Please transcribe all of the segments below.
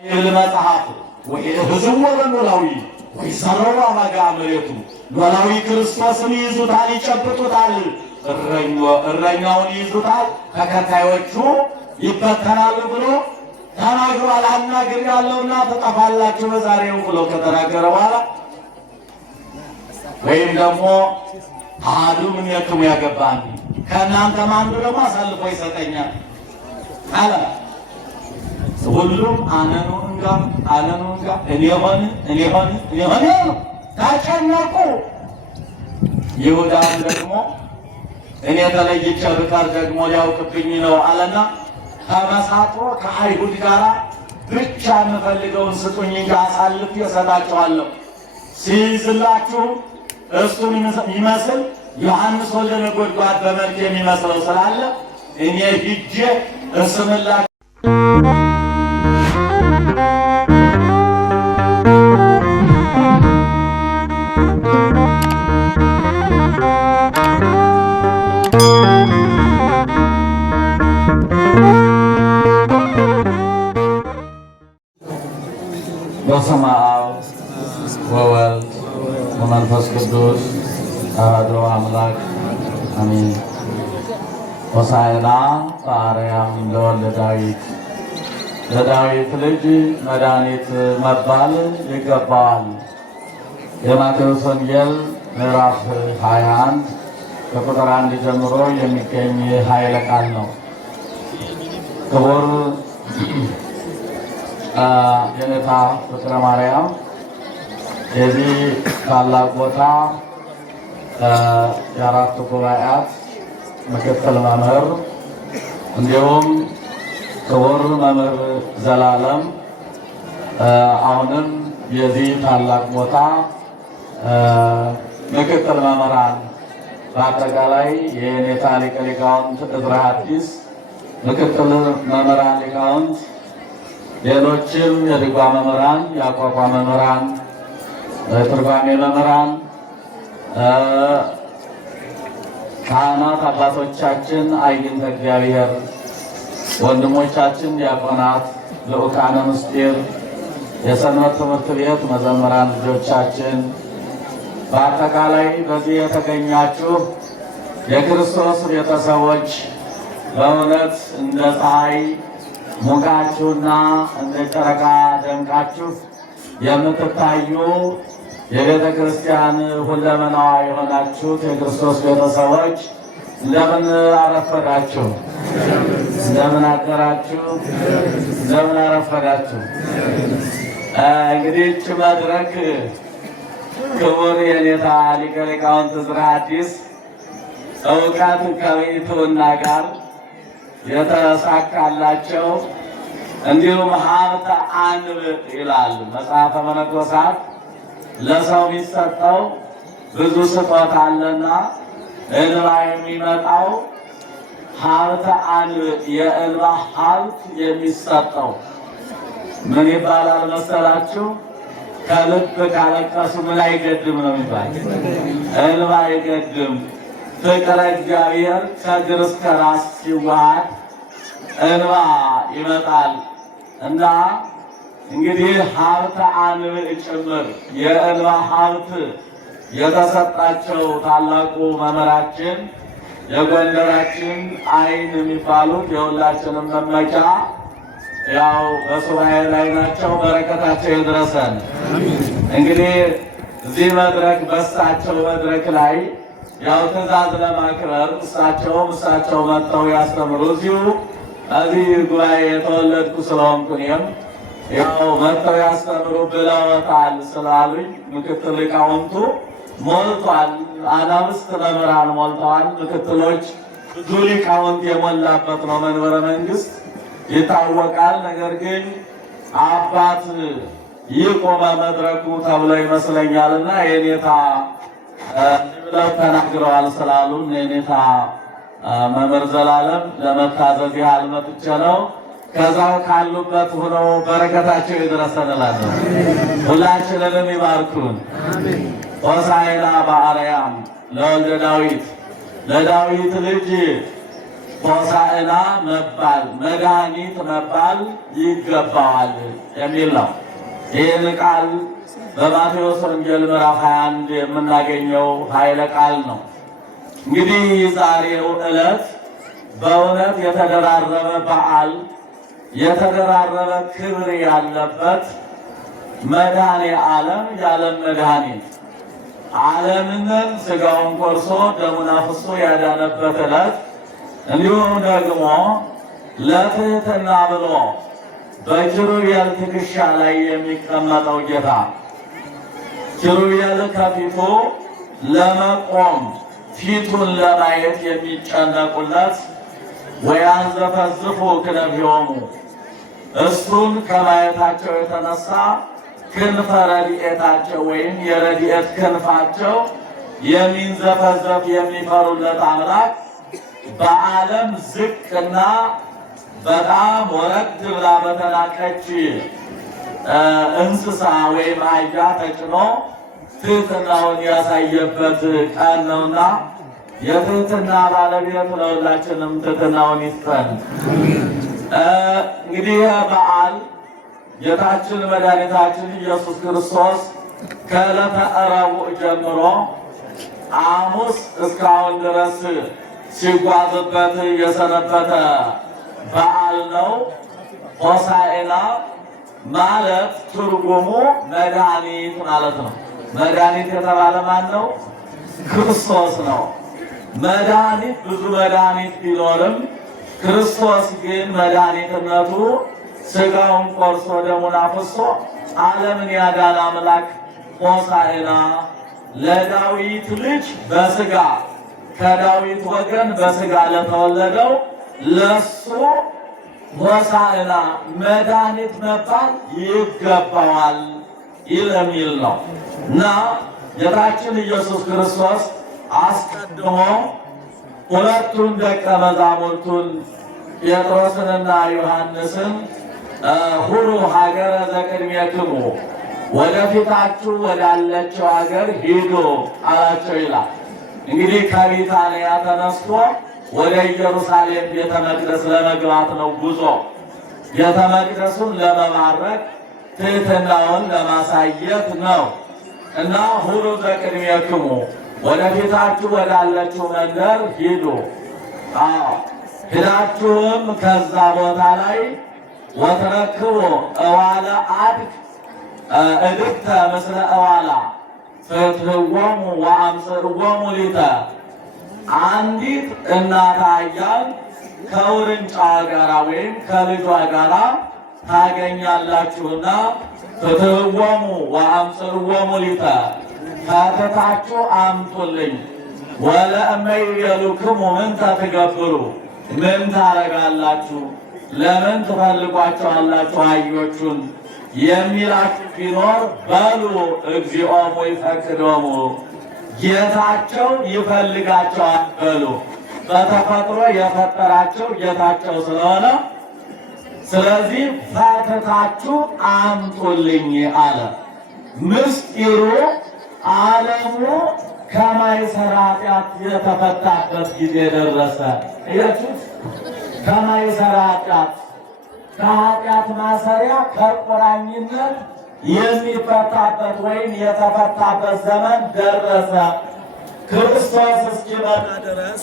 المصحف وهزموا በኖላዊ ወይሰራው አማጋ መሬቱ ኖላዊ ክርስቶስን ይዙታል ይጨብጡታል እረኛውን ይዙታል ተከታዮቹ ይበተናሉ ብሎ ተናግሯል። አናግር ያለውና ተጠፋላችሁ በዛሬው ብሎ ከተናገረ በኋላ ወይም ደግሞ አዱ ምን የቱም ያገባን ከናንተ ማን ደግሞ አሳልፎ ይሰጠኛል አለ። ሁሉም አነኑንጋ እኔ ሆነ ታጨነቁ። ይሁዳም ደግሞ እኔ ተለይቼ ብቀር ደግሞ ሊያውቅብኝ ነው አለና ተመሳጥሮ ከአይሁድ ጋር ብቻ የምፈልገውን ስጡኝ እንጂ አሳልፌ እሰጣቸዋለሁ። ሲይዝላችሁ እሱን ይመስል ዮሐንስ ወልደ ነጎድጓድ በመልክ የሚመስለው ስላለ እኔ ሂጄ እስምላችሁ በስመ አብ ወወልድ ወመንፈስ ቅዱስ አሐዱ አምላክ አሜን። ሆሳዕና በአርያም ለወልደ ዳዊት ለዳዊት ልጅ መድኃኒት መባል ይገባዋል። የማቴዎስ ወንጌል ምዕራፍ 21 ከቁጥር 1 ጀምሮ የሚገኝ ኃይለ ቃል ነው። ክቡር የኔታ ፍቅረ ማርያም የዚህ ታላቅ ቦታ የአራቱ ጉባኤያት ምክትል መምህር እንዲሁም ክቡር መምህር ዘላለም አሁንም የዚህ ታላቅ ቦታ ምክትል መምህራን በአጠቃላይ የኔታ ሊቀ ሊቃውንት ዕዝራ ሐዲስ ምክትል መምህራን ሊቃውንት ሌሎችም የድጓ መምህራን የአቋቋም መምህራን ትርጓሜ መምህራን ካህናት አባቶቻችን አይንተ እግዚአብሔር ወንድሞቻችን ዲያቆናት ልዑካነ ምስጢር የሰንበት ትምህርት ቤት መዘምራን ልጆቻችን በአጠቃላይ በዚህ የተገኛችሁ የክርስቶስ ቤተሰቦች በእውነት እንደ ፀሐይ ሙቃችሁና እንደ ጨረቃ ደምቃችሁ የምትታዩ የቤተ ክርስቲያን ሁለመናዋ የሆናችሁት የክርስቶስ ቤተሰቦች እንደምን አረፈዳችሁ? እንደምን አደራችሁ? እንደምን አረፈዳችሁ? እንግዲህ እች መድረክ ክቡር የኔታ ሊቀ ሊቃውንት ዕዝራ ሐዲስ እውቀት ከቤቱና ጋር የተሳካላቸው እንዲሁም ሀብተ አንብ ይላል መጽሐፈ መነኮሳት። ለሰው የሚሰጠው ብዙ ስጦታ አለና እንባ የሚመጣው ሀብተ አንብ የእንባ ሀብት የሚሰጠው ምን ይባላል መሰላችሁ? ከልብ ካለቀሱ ምን አይገድም ነው የሚባል። እንባ አይገድም። ፍቅረ እግዚአብሔር ከእግር እስከ ራስ ሲዋሃድ እንባ ይመጣል እና እንግዲህ ሀብተ አንብ ጭምር የእንባ ሀብት የተሰጣቸው ታላቁ መምህራችን የጎንደራችን አይን የሚባሉት የሁላችንም መመኪያ ያው በሱባኤ ላይ ናቸው። በረከታቸው ይድረሰን። እንግዲህ እዚህ መድረክ በሳቸው መድረክ ላይ ያው ትእዛዝ ለማክበር እሳቸው መጥተው ያስተምሩ እዚህ ጉባኤ የተወለድኩ ስለሆንኩ እኔም ያው መጥተው ያስተምሩ ብለውታል ስላሉኝ ምክትል ሊቃውንቱ ሞልቷል። አናብስት መምህራን ሞልተዋል። ምክትሎች ብዙ ሊቃውንት የሞላበት ነው መንበረ መንግስት ይታወቃል። ነገር ግን አባት ይቆመ መድረኩ ተብሎ ይመስለኛልና የኔታ ብለው ተናግረዋል ስላሉ የኔታ መምህር ዘላለም ለመታዘዝ ያህል መጥቼ ነው። ከዛው ካሉበት ሆነው በረከታቸው ይድረሰን እላለሁ። ሁላችንንም ይባርኩን። ሆሳዕና በአርያም ለወልደ ዳዊት ለዳዊት ልጅ ሆሳዕና መባል መድኃኒት መባል ይገባዋል የሚል ነው። ይህን ቃል በማቴዎስ ወንጌል ምዕራፍ 21 የምናገኘው ኃይለ ቃል ነው። እንግዲህ ዛሬው ዕለት በእውነት የተደራረበ በዓል የተደራረበ ክብር ያለበት መድኃኔ ዓለም የዓለም መድኃኒት ዓለምን ሥጋውን ቆርሶ ደሙን አፍስሶ ያዳነበት ዕለት እንዲሁም ደግሞ ለትሕትና ብሎ በኪሩቤል ትከሻ ላይ የሚቀመጠው ጌታ ኪሩቤል ከፊቱ ለመቆም ፊቱን ለማየት የሚጨነቁለት ወያንዘፈዝፉ ክነፊሆሙ እሱን ከማየታቸው የተነሳ ክንፈ ረድኤታቸው ወይም የረድኤት ክንፋቸው የሚንዘፈዘፍ የሚፈሩለት አምላክ በዓለም ዝቅና በጣም ወረድ ብላ በተናቀች እንስሳ ወይም አህያ ተጭኖ ትሕትናውን ያሳየበት ቀን ነውና የትሕትና ባለቤት ለሁላችንም ትሕትናውን ይስጠን። እንግዲህ በዓል ጌታችን መድኃኒታችን ኢየሱስ ክርስቶስ ከዕለተ ረቡዕ ጀምሮ ሐሙስ እስካሁን ድረስ ሲጓዝበት የሰነበተ በዓል ነው። ሆሳዕና ማለት ትርጉሙ መድኃኒት ማለት ነው። መድኃኒት የተባለ ማን ነው? ክርስቶስ ነው። መድኃኒት ብዙ መድኃኒት ቢኖርም ክርስቶስ ግን መድኃኒትነቱ ሥጋውን ቆርሶ ደሙን አፍሶ ዓለምን ያዳነ አምላክ ሆሳዕና ለዳዊት ልጅ በሥጋ ከዳዊት ወገን በሥጋ ለተወለደው ለሱ ሆሳዕና መድኃኒት መባል ይገባዋል የሚል ነው እና ጌታችን ኢየሱስ ክርስቶስ አስቀድሞ ሁለቱን ደቀ መዛሙርቱን ጴጥሮስንና ዮሐንስን ሁሉ ሀገረ ዘቅድሜክሙ ወደፊታችሁ ወዳለችው ሀገር ሂዱ አላቸው ይላል። እንግዲህ ከቢታንያ ተነስቶ ወደ ኢየሩሳሌም ቤተ መቅደስ ለመግባት ነው ጉዞ። ቤተ መቅደሱን ለመባረክ ትሕትናውን ለማሳየት ነው እና ሁሉ ዘቅድሜክሙ ወደፊታችሁ ወዳለችው መንደር ሂዱ። ሂዳችሁም ከዛ ቦታ ላይ ወትረክቡ እዋለ አድግ እድግተ ምስለ እዋላ ፍትሕዎሙ ወአምጽእዎሙ ሊተ አንዲት እናት አህያን ከውርንጫዋ ጋራ ወይም ከልጇ ጋራ ታገኛላችሁና ፍትሕዎሙ ወአምጽእዎሙ ሊተ ፈትታችሁ አምጡልኝ። ወለእመ ይቤሉክሙ ምንተ ትገብሩ ምን ታረጋላችሁ? ለምን ትፈልጓቸዋላችሁ አህዮቹን የሚላችሁ ቢኖር በሉ እግዚኦሙ ይፈቅዶሙ ጌታቸው ይፈልጋቸዋል በሉ። በተፈጥሮ የፈጠራቸው ጌታቸው ስለሆነ ስለዚህ ፈትታችሁ አምጡልኝ አለ። ምስጢሩ ዓለሙ ከማይሰራ ኃጢአት የተፈታበት ጊዜ ደረሰ። እያችሁት ከማይሰራ ኃጢአት ከኃጢአት ማሰሪያ ከቁራኝነት የሚፈታበት ወይም የተፈታበት ዘመን ደረሰ። ክርስቶስ እስኪመጣ ድረስ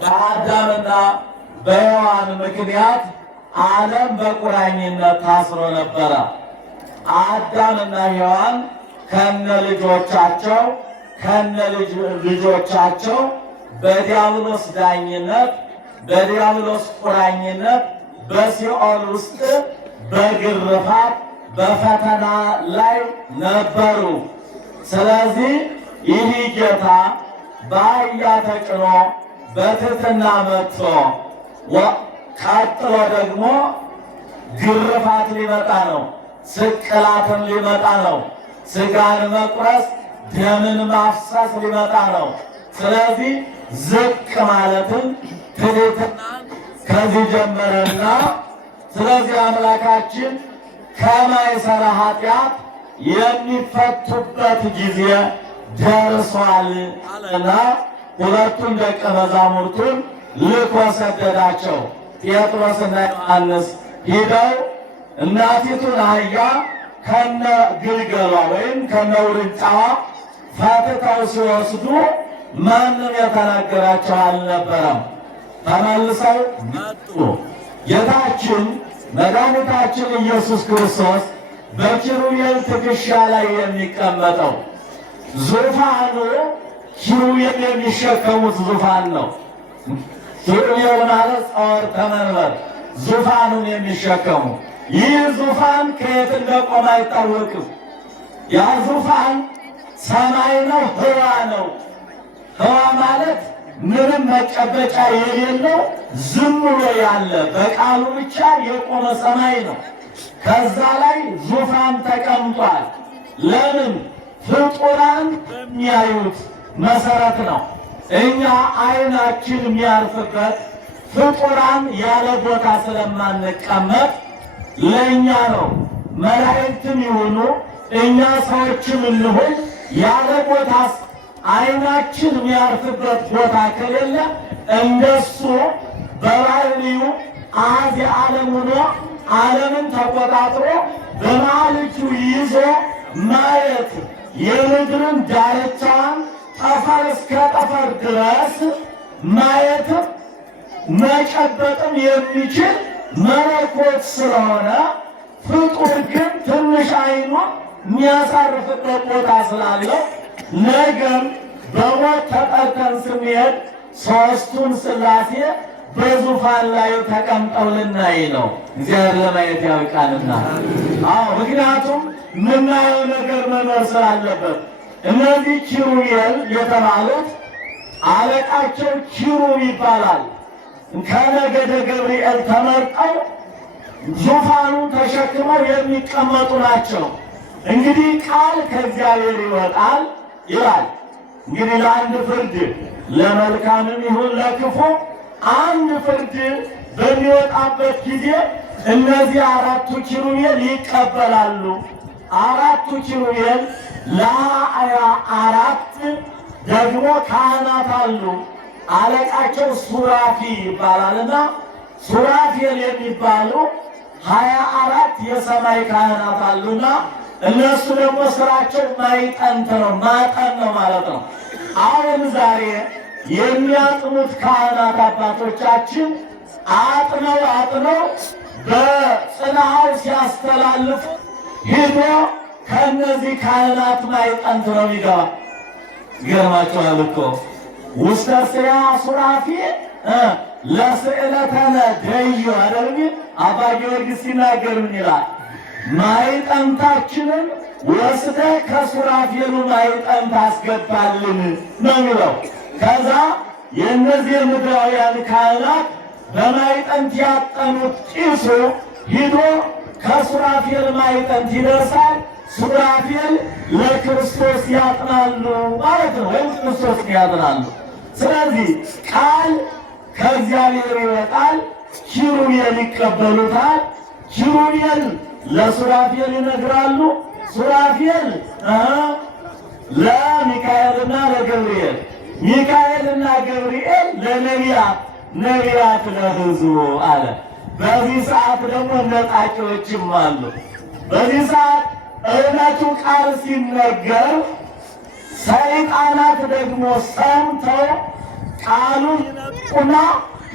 በአዳምና በሔዋን ምክንያት ዓለም በቁራኝነት ታስሮ ነበረ። አዳምና ሔዋን ከነ ልጆቻቸው በዲያብሎስ ዳኝነት በዲያብሎስ ቁራኝነት በሲኦል ውስጥ በግርፋት በፈተና ላይ ነበሩ። ስለዚህ ይህ ጌታ በአህያ ተጭኖ በትሕትና መጥቶ ቀጥሎ ደግሞ ግርፋት ሊመጣ ነው፣ ስቅላትን ሊመጣ ነው፣ ሥጋን መቁረስ ደምን ማፍሰስ ሊመጣ ነው። ስለዚህ ዝቅ ማለትን ትሕትናን ከዚህ ጀመረና ስለዚህ አምላካችን ከማይሰራ ኃጢአት የሚፈቱበት ጊዜ ደርሷል አለና ሁለቱን ደቀ መዛሙርቱን ልኮ ሰደዳቸው። ጴጥሮስና ዮሐንስ ሄደው እናቲቱን አህያ ከነ ግልገሏ ወይም ከነ ውርንጫዋ ፈትተው ሲወስዱ ማንም የተናገራቸው አልነበረም። ተመልሰው መጡ። ጌታችን መድኃኒታችን ኢየሱስ ክርስቶስ በኪሩቤል ትከሻ ላይ የሚቀመጠው ዙፋኑ ኪሩቤል የሚሸከሙት ዙፋን ነው። ኪሩቤል ማለት ጸወርተ መንበር ዙፋኑን የሚሸከሙ። ይህ ዙፋን ከየት እንደቆመ አይታወቅም። ያ ዙፋን ሰማይ ነው፣ ህዋ ነው። ህዋ ማለት ምንም መጨበጫ የሌለው ዝም ብሎ ያለ በቃሉ ብቻ የቆመ ሰማይ ነው። ከዛ ላይ ዙፋን ተቀምጧል። ለምን? ፍጡራን በሚያዩት መሰረት ነው። እኛ አይናችን የሚያርፍበት ፍጡራን ያለ ቦታ ስለማንቀመጥ ለእኛ ነው። መላእክትም ይሁኑ እኛ ሰዎችም እንሁን ያለ ቦታ አይናችን የሚያርፍበት ቦታ ከሌለ እንደሱ በባህሪው አዚ ዓለም ሆኖ ዓለምን ተቆጣጥሮ በመሃል እጁ ይዞ ማየት የምድርን ዳርቻዋን ጠፈር እስከ ጠፈር ድረስ ማየትም መጨበጥም የሚችል መለኮት ስለሆነ ፍጡር ግን ትንሽ አይኑ የሚያሳርፍበት ቦታ ስላለው ነገም በሞት ተጠርተን ስንሄድ ሦስቱን ሥላሴ በዙፋን ላይ ተቀምጠው ልናይ ነው። እግዚአብሔር ለማየት ያብቃንና። ምክንያቱም ምናየው ነገር መኖር ስላለበት እነዚህ ኪሩቤል የተባሉት አለቃቸው ኪሩብ ይባላል። ከነገደ ገብርኤል ተመርጠው ዙፋኑን ተሸክመው የሚቀመጡ ናቸው። እንግዲህ ቃል ከእግዚአብሔር ይወጣል ይላል። እንግዲህ ለአንድ ፍርድ ለመልካምም ይሁን ለክፉ አንድ ፍርድ በሚወጣበት ጊዜ እነዚህ አራቱ ኪሩቤል ይቀበላሉ። አራቱ ኪሩቤል ለሃያ አራት ደግሞ ካህናት አሉ። አለቃቸው ሱራፊ ይባላልና ሱራፊል የሚባሉ 24 የሰማይ ካህናት አሉና እነሱ ደግሞ ስራቸው ማይጠንት ነው፣ ማጠን ነው ማለት ነው። አሁን ዛሬ የሚያጥኑት ካህናት አባቶቻችን አጥነው በጽናው ሲያስተላልፉ ሄዶ ከነዚህ ካህናት ማይጠንት ነው የሚገባ። ይገርማቸዋል እኮ ውስተ ስያ ሱራፊ ለስዕለተነ ደዩ አደርግ አባ ጊዮርጊስ ሲናገር ምን ይላል? ማይጠንታችንን ወስደ ከሱራፌሉ ማይጠንት አስገባልን ነው የሚለው። ከዛ የእነዚህ ምድራውያን ካህናት በማይጠንት ያጠኑት ጢሱ ሂዶ ከሱራፌል ማይጠንት ይደርሳል። ሱራፌል ለክርስቶስ ያጥናሉ ማለት ነው፣ ወይም ክርስቶስ ያጥናሉ። ስለዚህ ቃል ከእግዚአብሔር ይወጣል፣ ኪሩቤል ይቀበሉታል። ኪሩቤል ለሱራፌል ይነግራሉ፣ ሱራፌል ለሚካኤልና ለገብርኤል፣ ሚካኤልና ገብርኤል ለነቢያት፣ ነቢያት ለሕዝቡ አለ። በዚህ ሰዓት ደግሞ ነጣቂዎችም አሉ። በዚህ ሰዓት እውነቱ ቃል ሲነገር ሰይጣናት ደግሞ ሰምተው ቃሉን ይነጥቁና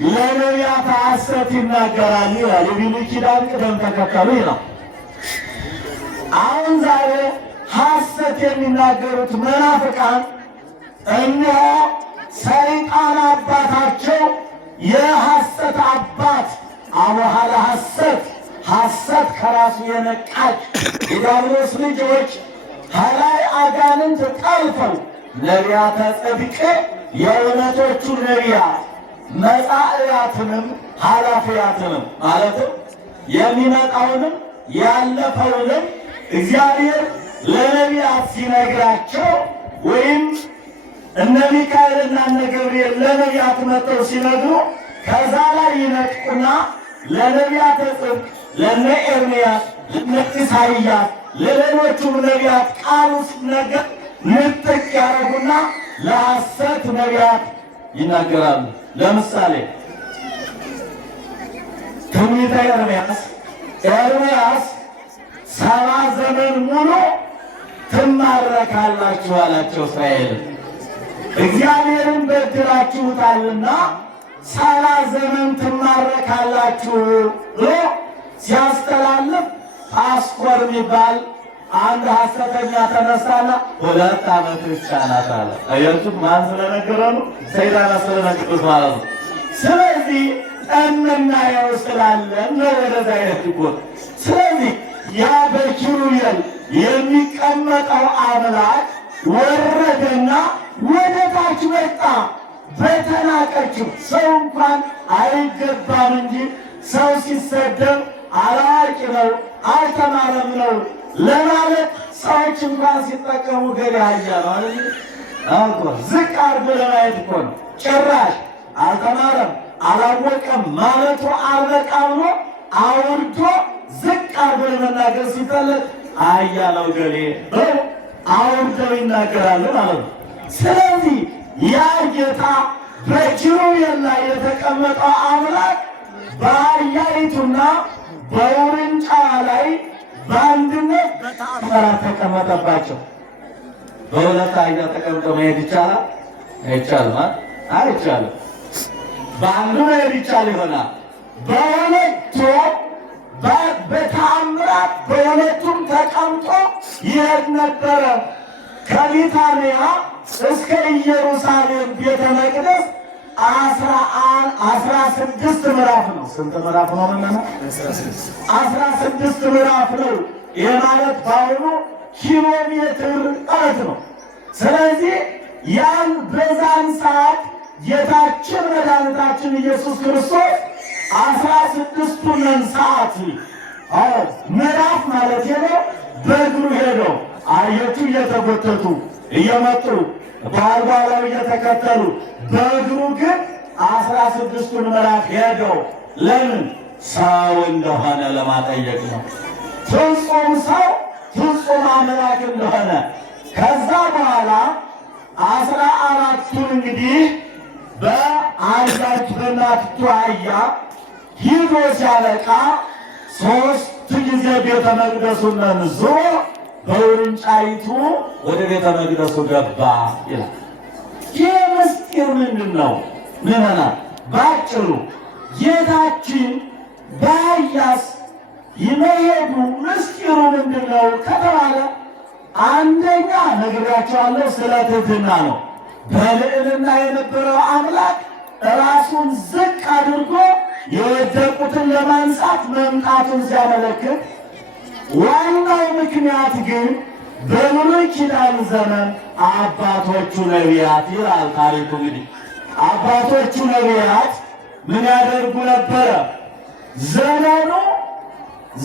ለነቢያት ሐሰት ይናገራሉ ይላል። የብሉይ ኪዳን ቅደም ተከተሉ ነው። አሁን ዛሬ ሐሰት የሚናገሩት መናፍቃን እነሆ ሰይጣን አባታቸው የሐሰት አባት አቡሃለ ሐሰት ከራሱ የነቃች የዲያብሎስ ልጆች ከላይ አጋንንት ጠልፈው ነቢያተ ጽድቅ የእውነቶቹ ነቢያት መጻእያትንም ኃላፊያትንም ማለትም የሚመጣውንም ያለፈውንም እግዚአብሔር ለነቢያት ሲነግራቸው ወይም እነ ሚካኤልና እነ ገብርኤል ለነቢያት መጥተው ሲነግሩ ከዛ ላይ ይነጥቁና ለነቢያተ ጽድቅ ለነ ኤርምያስ ለነ ኢሳይያስ ለሌሎቹም ነቢያት ቃሉ ሲነገር ንጥቅ ያደርጉና ለሐሰት ነቢያት ይናገራሉ። ለምሳሌ ትንቢተ ኤርምያስ 70 ዘመን ሙሉ ትማረካላችሁ አላቸው እስራኤልን። እግዚአብሔርን በድላችሁታልና 70 ዘመን ትማረካላችሁ ብሎ ሲያስተላልፍ ጳስኮር የሚባል አንድ ሐሰተኛ ተነሳና 2 ዓመት ብቻ ናት አለ። አያችሁት? ማን ስለነገረው ነው? ሰይጣን ስለነገረው ማለት ነው። ስለዚህ እምናየው ስላለን ነው ወደዛ ይልኩት። ስለዚህ ያ በኪሩቤል የሚቀመጠው አምላክ ወረደና ወደ ታች መጣ። በተናቀችው ሰው እንኳን አይገባም እንጂ ሰው ሲሰደብ አላዋቂ ነው አልተማረም ነው ለማለት ሰዎች እንኳን ሲጠቀሙ ገሪ አያ ማለት አውቆ ዝቅ አድርጎ ለማየት እኮ ነው። ጭራሽ አልተማረም አላወቀም ማለቱ አልበቃ ብሎ አውርዶ ዝቅ አድርጎ ለመናገር ሲፈልግ አያለው ገሌ አውርደው ይናገራሉ ማለት ነው። ስለዚህ ያ ጌታ በኪሩቤል ላይ የተቀመጠው አምላክ በአህያይቱና በውርንጫ ላይ በአንድነት በተአምራት ተቀመጠባቸው። በሁለት አህያ ተቀምጦ መሄድ ይቻላል? አይቻልም። አይቻልም። በአንዱ መሄድ ይቻል ይሆናል። በሁለቱ በተአምራት በሁለቱም ተቀምጦ ይሄድ ነበረ። ከቢታንያ እስከ ኢየሩሳሌም ቤተ መቅደስ 16 ምዕራፍ ነው። ስንት ምዕራፍ ነው? ምንና 16 ምዕራፍ ነው። ይሄ ማለት በአሁኑ ኪሎ ሜትር ማለት ነው። ስለዚህ ያን በዛን ሰዓት ጌታችን መድኃኒታችን ኢየሱስ ክርስቶስ 16ቱን ሰዓት ምዕራፍ ማለት ነው በእግሩ ሄደው አህዮቹ እየተጎተቱ እየመጡ በአልባላው እየተከተሉ በእግሩ ግን 16ቱን ምዕራፍ ሄደው ለምን? ሰው እንደሆነ ለማጠየቅ ነው። ፍጹም ሰው ፍጹም አምላክ እንደሆነ። ከዛ በኋላ 14ቱን እንግዲህ በአህያይቱ በእናቲቱ አህያ ሂዶ ሲያበቃ 3 ጊዜ ቤተ መቅደሱን ዞሮ በውርንጫይቱ ወደ ቤተ መቅደሱ ገባ ይላል። ይህ ምስጢር ምንድን ነው? ምዕመናን ባጭሩ ጌታችን በአህያስ የመሄዱ ምስጢሩ ምንድን ነው ከተባለ አንደኛ ነግሬያቸዋለሁ፣ ስለ ትሕትና ነው። በልዕልና የነበረው አምላክ ራሱን ዝቅ አድርጎ የወደቁትን ለማንሳት መምጣቱን ሲያመለክት፣ ዋናው ምክንያት ግን በብሉይ ኪዳን ዘመን አባቶቹ ነቢያት ይላል ታሪኩ። እንግዲህ አባቶቹ ነቢያት ምን ያደርጉ ነበረ? ዘመኑ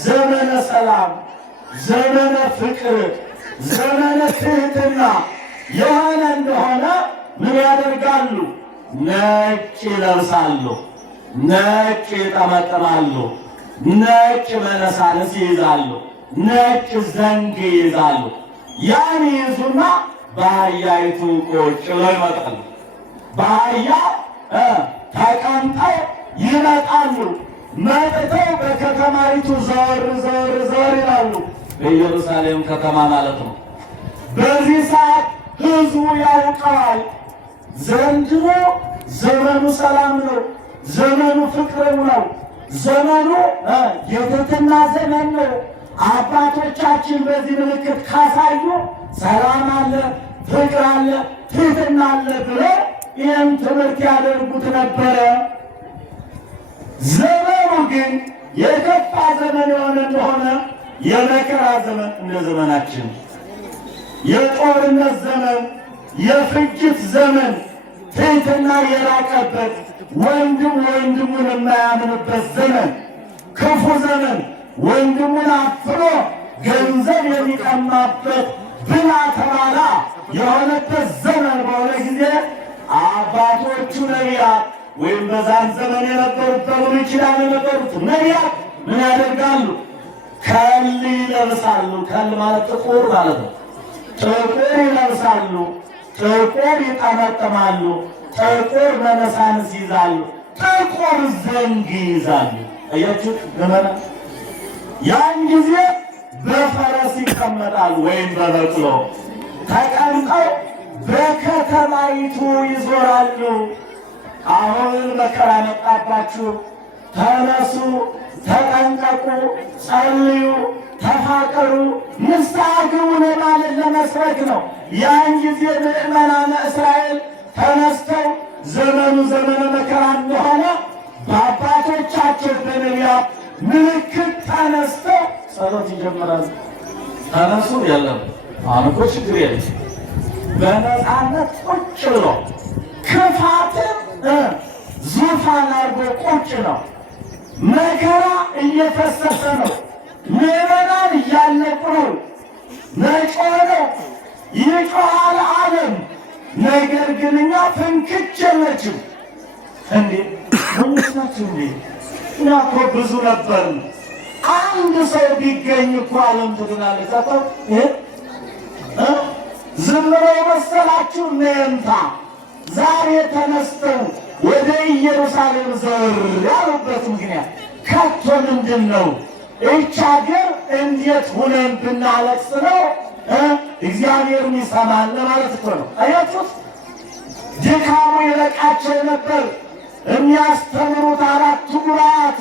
ዘመነ ሰላም፣ ዘመነ ፍቅር፣ ዘመነ ትሕትና የሆነ እንደሆነ ምን ያደርጋሉ? ነጭ ይለብሳሉ፣ ነጭ ይጠመጥማሉ፣ ነጭ መነሳንስ ይይዛሉ፣ ነጭ ዘንግ ይይዛሉ። ያን ይይዙና በአህያይቱ ቁጭ ብለው ይመጣሉ። በአህያ ተቀምጠው ይመጣሉ። መጥተው በከተማይቱ ዘወር ዘወር ዘወር ይላሉ። በኢየሩሳሌም ከተማ ማለት ነው። በዚህ ሰዓት ሕዝቡ ያውቀዋል። ዘንድሮ ዘመኑ ሰላም ነው፣ ዘመኑ ፍቅር ነው፣ ዘመኑ የትሕትና ዘመን ነው። አባቶቻችን በዚህ ምልክት ካሳዩ ሰላም አለ፣ ፍቅር አለ፣ ትሕትና አለ ብለው ይህን ትምህርት ያደርጉት ነበረ። ዘመኑ ግን የከፋ ዘመን የሆነ እንደሆነ የመከራ ዘመን እንደ ዘመናችን፣ የጦርነት ዘመን፣ የፍጅት ዘመን፣ ትሕትና የራቀበት፣ ወንድም ወንድሙን የማያምንበት ዘመን፣ ክፉ ዘመን፣ ወንድሙን አፍሮ ገንዘብ የሚቀማበት ብላ ተባላ የሆነበት ዘመን በሆነ ጊዜ አባቶቹ ነቢያት ወይም በዛን ዘመን የነበሩት በብሉይ ኪዳን የነበሩት ነቢያት ምን ያደርጋሉ? ከል ይለብሳሉ። ከል ማለት ጥቁር ማለት ነው። ጥቁር ይለብሳሉ፣ ጥቁር ይጠመጥማሉ፣ ጥቁር መነሳንስ ይዛሉ፣ ጥቁር ዘንግ ይዛሉ። አያችሁት ምዕመናን? ያን ጊዜ በፈረስ ይቀመጣሉ ወይም በበቅሎ ተቀምጠው በከተማይቱ ይዞራሉ። አሁን መከራ መጣባችሁ፣ ተነሱ፣ ተጠንቀቁ፣ ጸልዩ፣ ተፋቀሩ፣ ንስሐ ግቡ ለማለት ለመስበክ ነው። ያን ጊዜ ምዕመናነ እስራኤል ተነስተው ዘመኑ ዘመነ መከራ እንደሆነ በአባቶቻቸው በነቢያት ምልክት ተነስተው ጸሎት ይጀምራሉ። ተነሱ የለም አሁን እኮ ችግር የለም። በነፃነት ቁጭ ብሎ ክፋትን ዙፋን አድርጎ ቁጭ ነው። መከራ እየፈሰሰ ነው። ምዕመናን እያለቁ ነው። ነጮኸ ነው፣ ይጮኻል ዓለም። ነገር ግን እኛ ፍንክች የለችም። እንዴ ምንስናችሁ እንዴ? እኛ እኮ ብዙ ነበርን። አንድ ሰው ቢገኝ እኮ ዓለም ትድናለች። ዝም ብለው መሰላችሁ ነንታ ዛሬ ተነስተው ወደ ኢየሩሳሌም ዘወር ያሉበት ምክንያት ከቶ ምንድን ነው? ይህች ሀገር እንዴት ሁነን ብናለቅስ ነው እግዚአብሔርን ይሰማል ለማለት እኮ ነው። አያችሁት? ድካሙ ይበቃቸው ነበር። የሚያስተምሩት 4 ጉባኤያት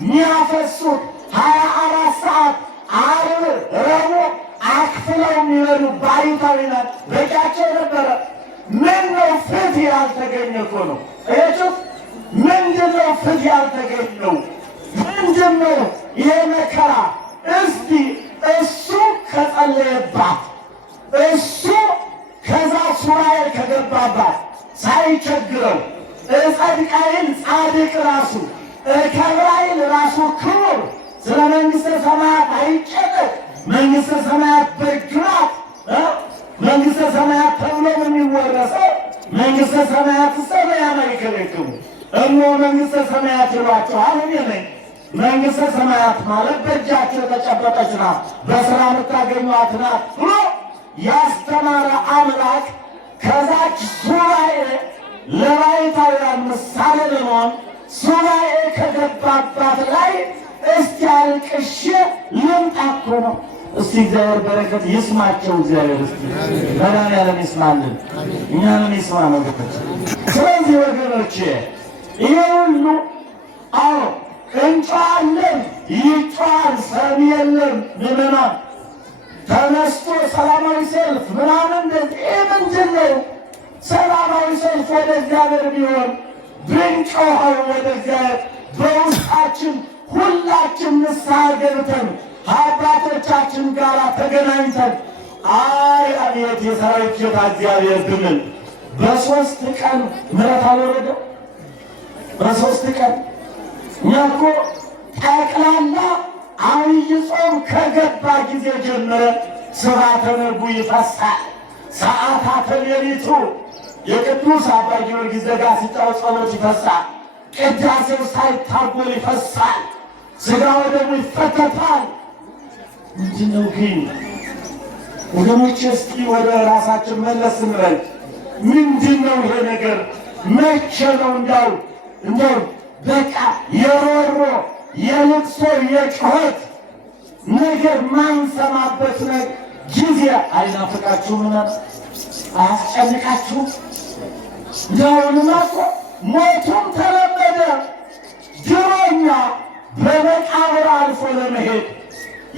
የሚያፈሱት 24 ሰዓት ዓርብ ረቡዕ አክፍለው የሚበሉ ባይታዊናት በቂያቸው ነበረ። ምን ነው ፍትሕ ያልተገኘ እኮ ነው። አያችሁት? ምንድን ነው ፍትሕ ያልተገኘው? ምንድን ነው ይሄ መከራ? እስቲ እሱ ከጸለየባት እሱ ከዛ ሱራኤ ከገባባት ሳይቸግረው እጸድቃይል ጻድቅ ራሱ እከብራይል ራሱ ክቡር ስለ መንግሥተ ሰማያት አይጨነቅ። መንግሥተ ሰማያት በእጁ ናት። መንግሥተ ሰማያት ተብሎ የሚወረሰው መንግሥተ ሰማያት ሰማያት አይከለክሙ እሞ መንግሥተ ሰማያት ይሏቸዋል። እኔ ነኝ። መንግሥተ ሰማያት ማለት በእጃቸው የተጨበጠች ናት፣ በሥራ የምታገኟት ናት ብሎ ያስተማረ አምላክ ከዛች ሱባኤ ለባሕታውያን ምሳሌ ለመሆን ሱባኤ ከገባባት ላይ እስቲ አልቅሼ ልምጣ እኮ ነው። እስቲ እግዚአብሔር በረከት ይስማቸው። እግዚአብሔር እስቲ መድኃኒዓለም ይስማልን፣ እኛንም ይስማ ነው። ስለዚህ ወገኖቼ ይሄ ሁሉ አዎ እንጫለን ይጫል ሰሚ የለም። ምዕመናን ተነስቶ ሰላማዊ ሰልፍ ምናምን እንደዚህ ምንድን ነው? ሰላማዊ ሰልፍ ወደ እግዚአብሔር ቢሆን ብንጮኸው ወደ እግዚአብሔር በውስጣችን ሁላችን ንስሐ ገብተን አባቶቻችን ጋር ተገናኝተን አይ አቤት የሰራዊት ጌታ እግዚአብሔር ብንል በ3 ቀን ምሕረት አልወረደ። በ3 ቀን እኛ እኮ ጠቅላላ ዐቢይ ጾም ከገባ ጊዜ ጀምረ ስብሐተ ነግሁ ይፈሳል፣ ሰዓታተ ሌሊቱ የቅዱስ አባ ጊዮርጊስ ዘጋስጫው ጸሎት ይፈሳል፣ ቅዳሴው ሳይታጎል ይፈሳል፣ ሥጋው ደግሞ ይፈተታል። ምንድነው ግን ወገኖች? እስቲ ወደ ራሳችን መለስ እንበል። ምንድነው ይሄ ነገር? መቼ ነው እንደው በቃ የሮሮ የልቅሶ የጩኸት ነገር ማንሰማበት ጊዜ አይናፍቃችሁም? አያስጨንቃችሁም? እንደውንማ እኮ ሞቱም ተለመደ። ድሮኛ በመቃብር አልፎ ለመሄድ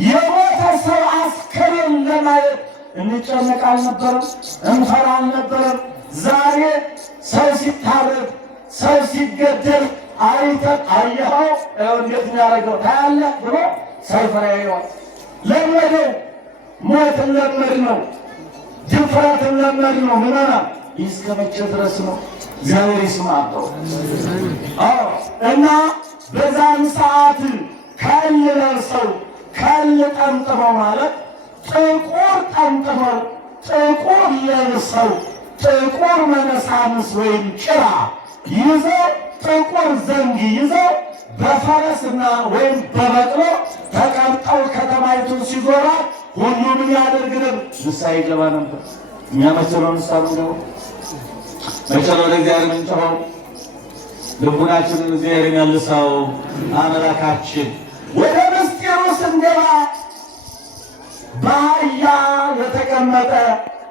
የሞተ ሰው አስከሬን ለማየት እንጨነቅ አልነበረም? እንፈራ አልነበረም? ዛሬ ሰው ሲታረድ ሰው ሲገደል አይተን አየኸው እንዴት የሚያደርገው ታያለህ ብሎ ሳይፈራ ይዋል። ለመደው ሞትን ለመድ ነው፣ ድፍረትን ለመድ ነው። ምናና እስከ መቼ ድረስ ነው? እግዚአብሔር ይስማቸው። እና በዛን ሰዓት ከል ለብሰው ከል ጠምጥመው ማለት ጥቁር ጠምጥመው ጥቁር ለብሰው ጥቁር መነሳንስ ወይም ጭራ ይዘው ጥቁር ዘንግ ይዘው በፈረስና ወይም በበቅሎ ተቀምጠው ከተማይቱን ሲዞራ ሁሉ ምን ያደርግ ነበር? ንስሐ ይገባ ነበር። እኛ መቼ ነው ንስሐ የምንገባው? መቼም ወደ እግዚአብሔር የምንጮኸው ልቡናችንን እግዚአብሔር ይመልሰው አምላካችን። ወደ ምስጢሩ ስንገባ በአህያ የተቀመጠ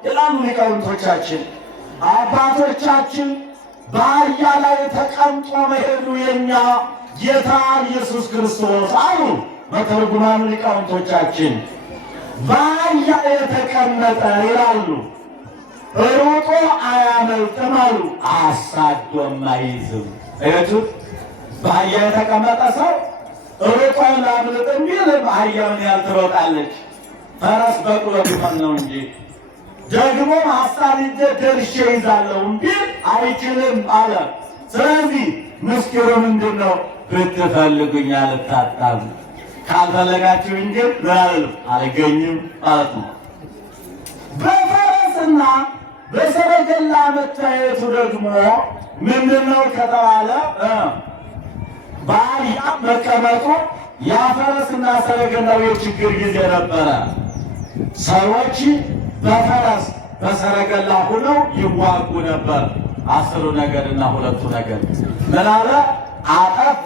ይላሉ ሊቃውንቶቻችን። አባቶቻችን በአህያ ላይ ተቀምጦ መሄዱ የኛ ጌታ ኢየሱስ ክርስቶስ አሉ በተርጉማኑ ሊቃውንቶቻችን። በአህያ የተቀመጠ ይላሉ ሩጦ አያመልጥም አሉ፣ አሳዶም አይዝም። እዩት፣ በአህያ የተቀመጠ ሰው ሩጦ ላምልጥም ቢልም አህያውን ያልትሮጣለች። ፈረስ በቅሎ ቢሆን ነው እንጂ ደግሞ ሀሳብ ይዤ ደርሼ ይዛለሁ ቢል አይችልም አለ። ስለዚህ ምስጢሩ ምንድን ነው? ብትፈልጉኝ አልታጣም፣ ካልፈለጋችሁኝ ግን አልገኝም ማለት ነው። በፈረስና በሰረገላ መታየቱ ደግሞ ምንድነው ከተባለ በአህያ መቀመጡ የፈረስና ሰረገላው የችግር ጊዜ ነበረ። ሰዎች በፈረስ በሰረገላ ሆነው ይዋጉ ነበር። 10 ነገድና 2 ነገድ ምን አለ? አጠፍ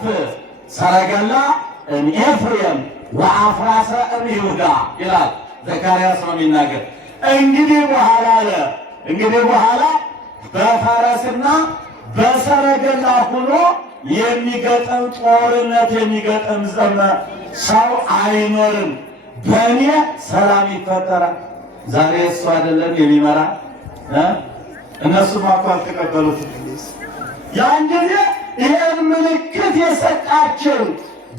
ሰረገላ እምኤፍሬም ወአፍራሰ እምይሁዳ ይላል ዘካርያስ ነው የሚናገር። እንግዲህ በኋላ በፈረስና በሰረገላ ሆኖ የሚገጥም ጦርነት የሚገጥም ሰው አይኖርም፣ በእኔ ሰላም ይፈጠራል። ዛሬ እሱ አይደለም የሚመራ እነሱም እኮ አልተቀበሉትም። ያን ጊዜ ይህን ምልክት የሰጣቸው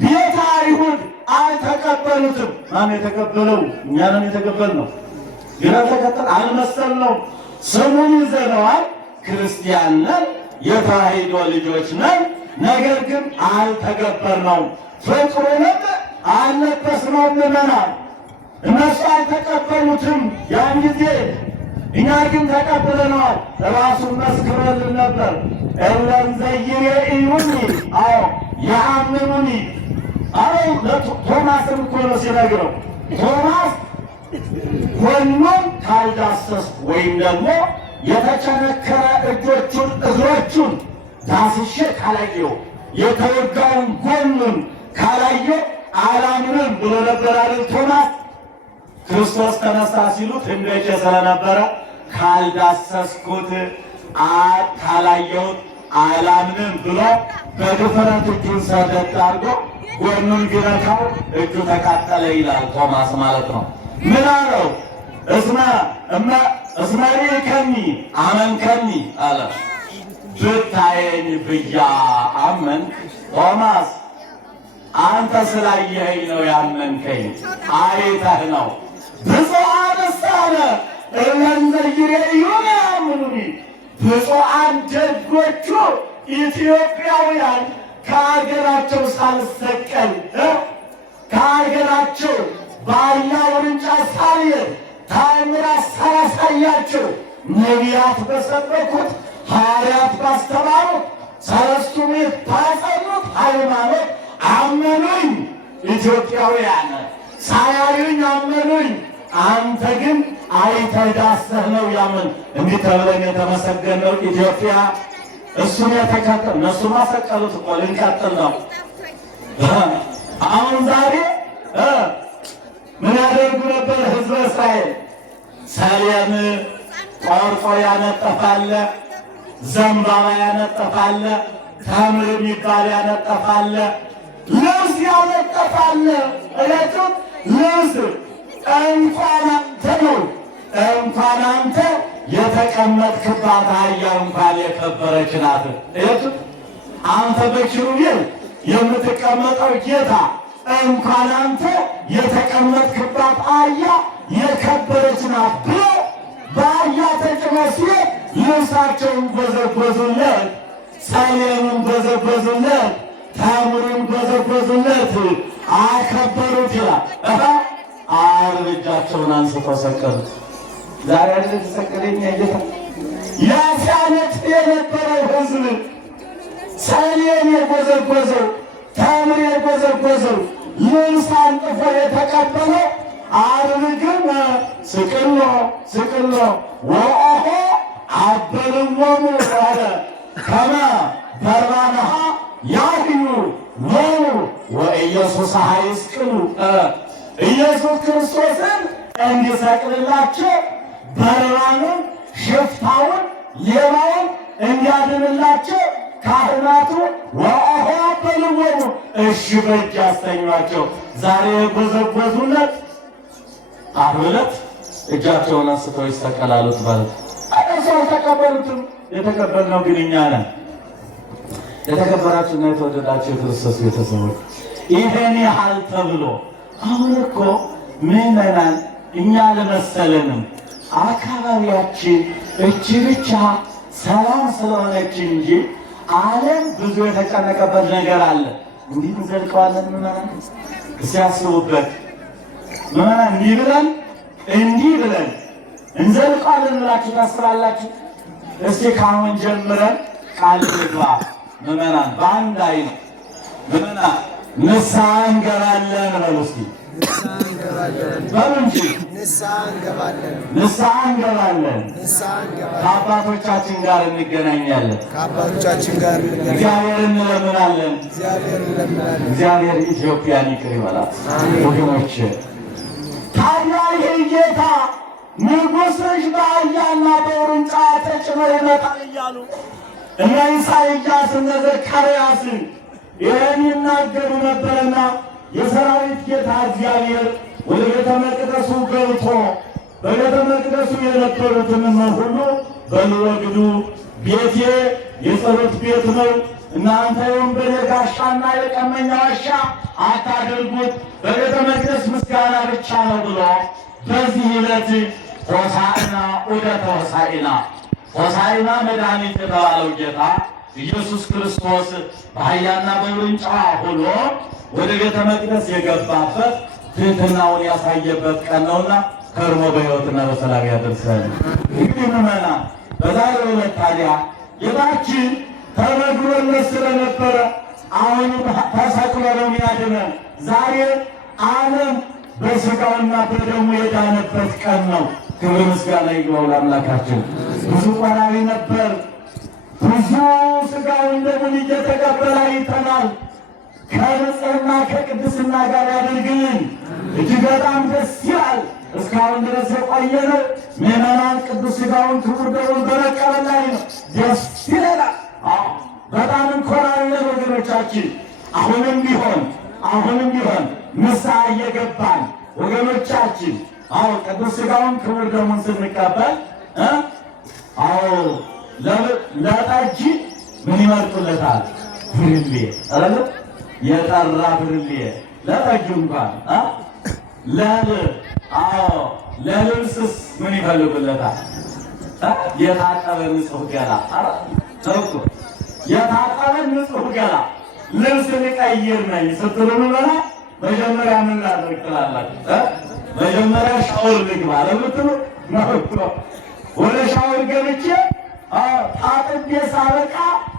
ቤተ አይሁድ አልተቀበሉትም። ማን የተቀበለው? እኛ ነን የተቀበልነው። ግን አልመሰልነው። ስሙን ይዘነዋል፣ ክርስቲያን ነን፣ የተዋሕዶ ልጆች ነን። ነገር ግን አልተገበርነውም፣ ፍቅሩንም አልለበስነውም። ምእመናን እነሱ አልተቀበሉትም ያን ጊዜ፣ እኛ ግን ተቀብለነዋል። ራሱን መስክሮልን ነበር። እለንዘ ይሬእዩኒ አዎ ያአምኑኒ አዎ። ቶማስም እኮ ነው ሲነግረው፣ ቶማስ ጎኑን ካልዳሰስኩ ወይም ደግሞ የተቸነከረ እጆቹን እግሮቹን ዳስሼ ካላየው የተወጋውን ጎኑን ካላየው አላምንም ብሎ ነበር አይደል ቶማስ። ክርስቶስ ተነሳ ሲሉት እንደጨ ስለነበረ ካልዳሰስኩት ካላየሁት አላምንም ብሎ በድፍረት እጁን ሰደድ አድርጎ ጎኑን ቢነካው እጁ ተቃጠለ ይላል ቶማስ ማለት ነው። ምን አለው? እስመ ርኢከኒ አመንከኒ አለ። ብታየኝ ብያ አመንክ። ቶማስ አንተ ስላየኸኝ ነው ያመንከኝ፣ አይተህ ነው። ብፁዓን አለ እለንዘ ይሬእዩኒ ያአምኑኒ። ብፁዓን ደጎቹ ኢትዮጵያውያን ከሀገራቸው ሳልሰቀል ከሀገራቸው በአህያ ውርንጫ ሳልሄድ ተአምራት ሳላሳያቸው ነቢያት በሰበኩት ሐዋርያት ባስተማሩት ሰለስቱ ምዕት ባጸኑት ሃይማኖት አመኑኝ። ኢትዮጵያውያን ሳያዩኝ አመኑኝ። አንተ ግን አይተህ ዳሰህ ነው ያመን። እንዲህ ተብለን የተመሰገነው ኢትዮጵያ እሱን የተከተል እነሱ ማሰቀሉት እኮ ልንቀጥል ነው። አሁን ዛሬ ምን ያደርጉ ነበር ሕዝበ እስራኤል? ሰሌን ቆርጦ ያነጠፋለ፣ ዘንባባ ያነጠፋለ፣ ተምር የሚባል ያነጠፋለ፣ ልብስ ያነጠፋለ። እለቱም ልብስ እንኳን አንተ ነው እንኳን አንተ የተቀመጥክባት አህያ እንኳን የከበረች ናት። እለቱም አንተ በኪሩቤል የምትቀመጠው ጌታ እንኳን አንተ የተቀመጥክባት አህያ የከበረች ናት ብሎ በአህያ ተጭኖ ሲሄድ ልብሳቸውን ጎዘጎዙለት፣ ሰሌኑን ጎዘጎዙለት፣ ተምሩን ጎዘጎዙለት፣ አከበሩት ይላል። ዓርብ እጃቸውን አንስተው ሰቀሉት። ዛሬ አይደል ተሰቀለኝ ጌታ። ያ ሲያነጥፍ የነበረው ሕዝብ ሰሌን የጎዘጎዘው ተምር የጎዘጎዘው ልብስ አንጥፎ የተቀበለው ዓርብ ግን ስቅሎ ወኦሆ አበልዎሙ አለ ከመ በርባንሃ ያህዩ ሎሙ ወኢየሱስ ይስቅሉ ኢየሱስ ክርስቶስን እንዲሰቅልላቸው በርባንን ሽፍታውን ሌባውን እንዲያድንላቸው ካህናቱ ወአሁ አበልዎሙ እሺ በእጅ ያስተኟቸው። ዛሬ የጎዘጎዙለት ዓርብ ዕለት እጃቸውን አንስተው ይሰቀላሉት ማለት እነሱ አልተቀበሉትም። የተቀበልነው ግን እኛ ነን። የተከበራችሁና የተወደዳችሁ የክርስቶስ ቤተሰቦች ይሄን ያህል ተብሎ አሁን እኮ ምዕመናን እኛ አልመሰለንም። አካባቢያችን እቺ ብቻ ሰላም ስለሆነች እንጂ ዓለም ብዙ የተጨነቀበት ነገር አለ። እንዲህ እንዘልቀዋለን ምዕመናን? እስቲ ያስቡበት ምዕመናን። እንዲህ ብለን እንዘልቀዋለን ብላችሁ ታስባላችሁ? እስቲ ካሁን ጀምረን ቃል ግባ ምዕመናን፣ በአንድ አይነት ምዕመናን ንስሐ እንገባለን በሉ እስቲ በሉ እንጂ ንስሐ እንገባለን። ከአባቶቻችን ጋር እንገናኛለን። እግዚአብሔር እንለምናለን። እግዚአብሔር ኢትዮጵያን ይቅር ይበላት። ወገኖች ታዲያ ይህ ጌታ ንጉሥሽ በአህያና በውርንጫ ተጭኖ ይመጣል እያሉ እነ ኢሳይያስ እነ ዘካርያስን ይህን ይናገሩ ነበርና የሰራዊት ጌታ እግዚአብሔር ወደ ቤተ መቅደሱ ገብቶ በቤተ መቅደሱ የነበሩትን ሁሉ በሉ ወግዱ፣ ቤቴ የጸሎት ቤት ነው፣ እናንተ የወንበዴ ጋሻና የቀመኛ ዋሻ አታድርጉት፣ በቤተ መቅደስ ምስጋና ብቻ ነው ብሎ በዚህ ዕለት ሆሳዕና ዑደተ ሆሳዕና ሆሳዕና መድኃኒት የተባለው ጌታ ኢየሱስ ክርስቶስ በአህያና በውርንጫ ሆኖ ወደ ቤተ መቅደስ የገባበት ትሕትናውን ያሳየበት ቀን ነውና ከርሞ በሕይወትና በሰላም ያደርሰን። እንግዲህ ምዕመናን በዛሬው ዕለት ታዲያ ጌታችን ተነግሮለት ስለነበረ አሁንም ተሰቅሎ ነው የሚያድነን። ዛሬ ዓለም በሥጋውና በደሙ የዳነበት ቀን ነው። ክብር ምስጋና ይግባው ለአምላካችን። ብዙ ቆራቢ ነበር፣ ብዙ ሥጋውን ደሙን እየተቀበለ አይተናል። ከንጽሕና ከቅድስና ጋር ያደርግልን። እጅግ በጣም ደስ ይላል። እስካሁን ድረስ የቆየነው ምዕመናን ቅዱስ ሥጋውን ክቡር ደሙን በመቀበል ላይ ነው። ደስ ይለናል። በጣም እንኮራለን ወገኖቻችን። አሁንም ቢሆን ንስሐ እየገባን ወገኖቻችን ቅዱስ ሥጋውን ክቡር ደሙን ስንቀበል ለጠጅ ምን ይመርጡለታል? ብርሌ የጠራ ብርሌ ለጠጁ እንኳን ለልብስስ ምን ይፈልጉለታል? የታጠበ ንጹሕ ገላ የታጠበ ንጹሕ ገላ። ልብስ ልቀይር ነኝ ስትሉ ምበላ መጀመሪያ ምን ላድርግ ትላላችሁ? መጀመሪያ ሻወር ልግባ ለምትሉ ወደ ሻወር ገብቼ ታጥቤ ሳበቃ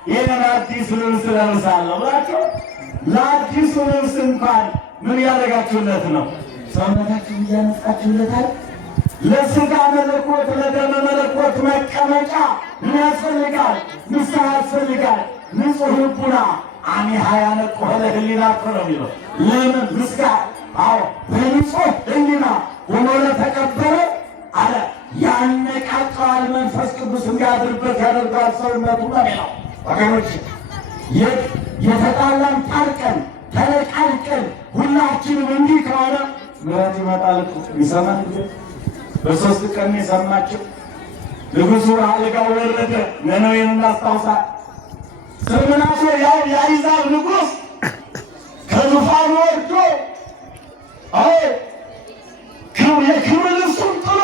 ይህንን አዲስ ልብስ ለብሳለሁ ብላችሁ ለአዲሱ ልብስ እንኳን ምን ያደረጋችሁለት ነው? ሰውነታችሁን እያነጻችሁለታል። ለሥጋ መለኮት ለደመ መለኮት መቀመጫ ምን ያስፈልጋል? ንስሐ ያስፈልጋል። ንጹሕ ልቡና አሚሃ ያነቅሆ ለህሊና እኮ ነው የሚለው። ለምን ምስጋና በንጹሕ ህሊና ሆኖ ለተቀበለ አለ ያነቃቃዋል። መንፈስ ቅዱስ እንዲያድርበት ያደርጋል ሰውነቱ ነው የሚለው። ወገኖች የተጣላን ታርቀን ተነቃልቀን ሁላችንም እንዲህ ከሆነ ምሕረት ይመጣል እኮ ይሰማል። በሦስት ቀን የሰማችው ንጉሡ አልጋው ወረደ። ነነዌን እናስታውሳል። ስልምናሶ ያው የአሕዛብ ንጉሥ ከዙፋኑ ወርዶ የክብር ልብሱን ጥሎ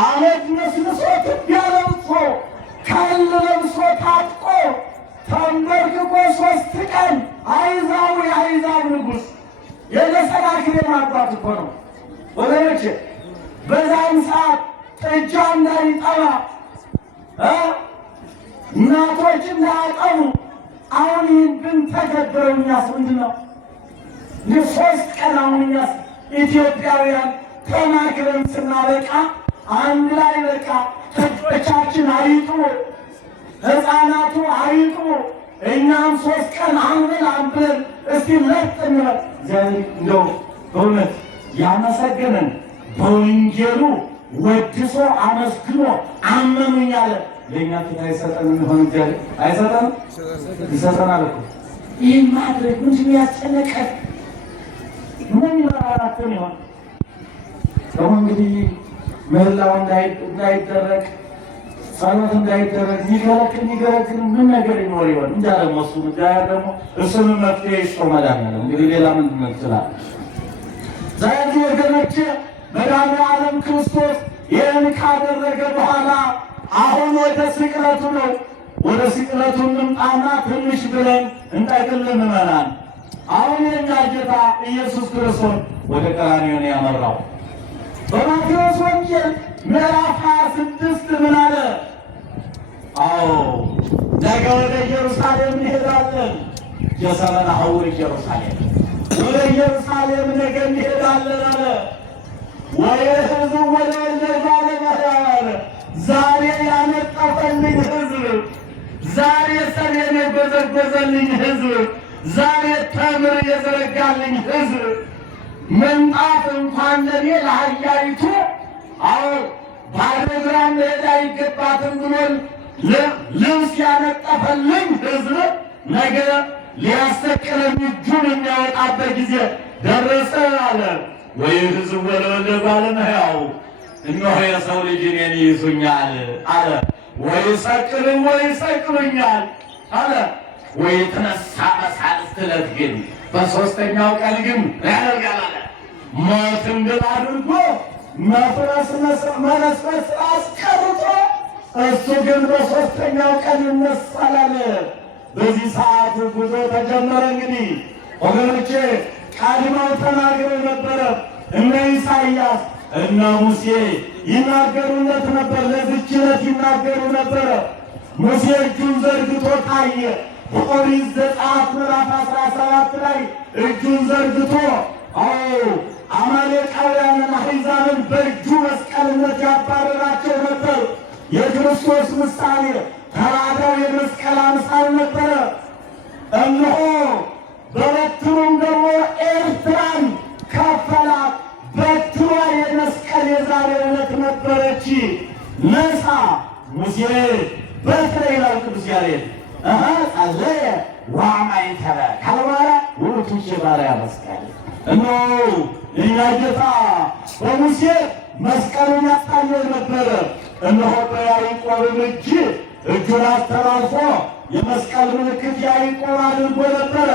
አመድ ነስንሶ ትቢያ ለብሶ ከል ለብሶ ታጥቆ ተንበርክኮ 3 ቀን የአሕዛብ ንጉሥ የሰናክሬም አባት እኮ ነው ወገኖቼ። በዛም ሰዓት ጥጃ እንዳይጠባ እናቶች እንዳያጠቡ አሁን ይህን ብንተገብረው እኛስ ምንድን ነው? 3 ቀን አሁን እኛስ ኢትዮጵያውያን ተናግረን ስናበቃ አንድ ላይ በቃ ጥጆቻችን አይጡ፣ ሕፃናቱ አይጡ፣ እኛም 3 ቀን አንበላም ብለን እስቲ ለጥ እንበል። እግዚአብሔር እንደው በእውነት ያመሰገነን በወንጌሉ ወድሶ አመስግኖ አመኑኝ አለ። ለእኛ ፊት አይሰጠን እንደሆነ እግዚአብሔር አይሰጠንም? ይሰጠናል እኮ። ይህን ማድረግ ምንድን ያስጨነቀን? ምን ይመራራትን ይሆን? ደግሞ እንግዲህ ምህላው እንዳይደረግ ጸሎት እንዳይደረግ የሚገለግል ምን ነገር ይኖር ይሆን? እንጃ። ደግሞ እሱ እግዚአብሔር ደግሞ እሱን መፍትሄ ይስጠው መድኃኒዓለም። እንግዲህ ሌላ ምንድን ነው ይችላል? ዛሬ ወገኖቼ መድኃኒዓለም ክርስቶስ ይህን ካደረገ በኋላ አሁን ወደ ስቅለቱ ነው። ወደ ስቅለቱ እንምጣና ትንሽ ብለን እንጠቅል ምዕመናን። አሁን የእኛ ጌታ ኢየሱስ ክርስቶስ ወደ ቀራንዮ ነው ያመራው። በማቴዎስ ወንጌል ምዕራፍ 26 ምን አለ? አዎ ነገ ወደ ኢየሩሳሌም እንሄዳለን። የዘመነ ሐውር ኢየሩሳሌም፣ ወደ ኢየሩሳሌም ነገ እንሄዳለን አለ። ወየሕዝብ ወደ ባለመሪያው ዛሬ ያነጠፈልኝ ሕዝብ፣ ዛሬ ሰሌን የጎዘጎዘልኝ ሕዝብ፣ ዛሬ ተምር የዘረጋልኝ ሕዝብ ምንጣፍ እንኳን ለኔ ለአህያይቱ አዎ ባዶ እግሯ መሄድ አይገባትም ብሎ ልብስ ያነጠፈልኝ ሕዝብ ነገ ሊያሰቅለኝ እጁን የሚያወጣበት ጊዜ ደረሰ አለ። ወየሕዝብ ወደ ባለመሪያው እነሆ የሰው ልጅ እኔን ይይዙኛል አለ። ወይሰቅሉኛል አለ። ወይትነሣ በሣልስት ዕለት ግን በሦስተኛው ቀን ግን ያደርጋል አለ። ሞትን ድል አድርጎ መነስነስ አስቀርቶ እሱ ግን በሦስተኛው ቀን ይነሳል አለ። በዚህ ሰዓት ጉዞ ተጀመረ። እንግዲህ ወገኖቼ ቀድመው ተናግረው ነበረ። እነ ኢሳይያስ እነ ሙሴ ይናገሩለት ነበር። ለዚህች ዕለት ይናገሩ ነበረ። ሙሴ እጁን ዘርግቶ ታየ። በኦሪት ዘጸአት ምዕራፍ 17 ላይ እጁን ዘርግቶ አማሌቃውያንን አሕዛብን በእጁ መስቀልነት ያባረራቸው ነበር። የክርስቶስ ምሳሌ ተራዳው የመስቀል አምሳል ነበረ። እነሆ በበትሩም ደግሞ ኤርትራን ከፈላት። በትሯ የመስቀል የዛሬ ዕለት ነበረች። ነሣ ሙሴ በትረ ይላል ቅዱስ ያሬድ ጸለየ ወአማይተረ ካለ በኋላ ውእቱ ባሪያ መስቀል። እነሆ የእኛ ጌታ በሙሴ መስቀሉን ያሳየው ነበረ። እነሆ በያዕቆብም እጅ እጁን አስተላልፎ የመስቀል ምልክት ያዕቆብ አድርጎ ነበረ።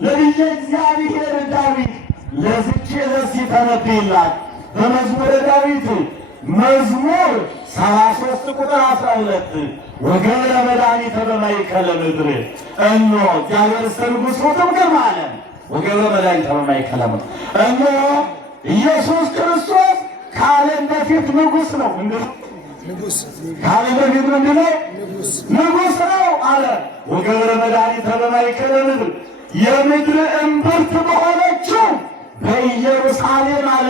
ለልጄ እግዚአብሔር ዳዊት ለዚች ዕለት ሲተነብይላት በመዝሙረ ዳዊት መዝሙር 73 ቁጥር 12 ወገብረ መድኃኒተ በማእከለ ምድር እነሆ እግዚአብሔር ንጉሥ ትምክር ማለት ወገብረ መድኃኒተ በማእከለ ምድር እነሆ ኢየሱስ ክርስቶስ ከዓለም በፊት ንጉሥ ነው። ከዓለም በፊት ምንድን ነው? ንጉሥ ነው አለ። ወገብረ መድኃኒተ በማእከለ ምድር የምድር እምብርት በሆነችው በኢየሩሳሌም አለ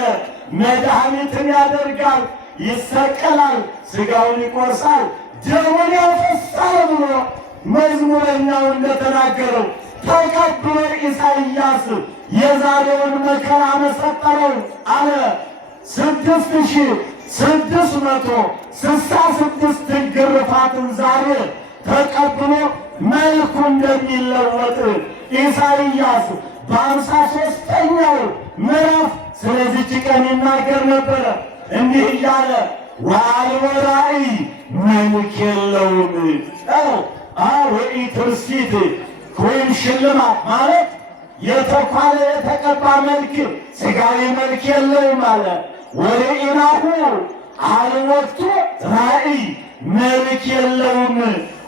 መድኃኒትን ያደርጋል፣ ይሰቀላል፣ ሥጋውን ይቆርሳል፣ ደሙን ያፈሳል ብሎ መዝሙረኛው እንደተናገረው ተቀብሎ ኢሳይያስ የዛሬውን መከራ መሰጠረው አለ። 6666 ግርፋትን ዛሬ ተቀብሎ መልኩ እንደሚለወጥ ኢሳይያስ በ53ኛው ምዕራፍ ስለዚች ቀን ይናገር ነበረ። እንዲህ እያለ ወአልቦ ራእይ መልክ የለውም ወኢትርሲት ወይም ሽልማት ማለት የተኳለ የተቀባ መልክ ሥጋዊ መልክ የለውም አለ። ወርኢናሁ አልቦቱ ራእይ መልክ የለውም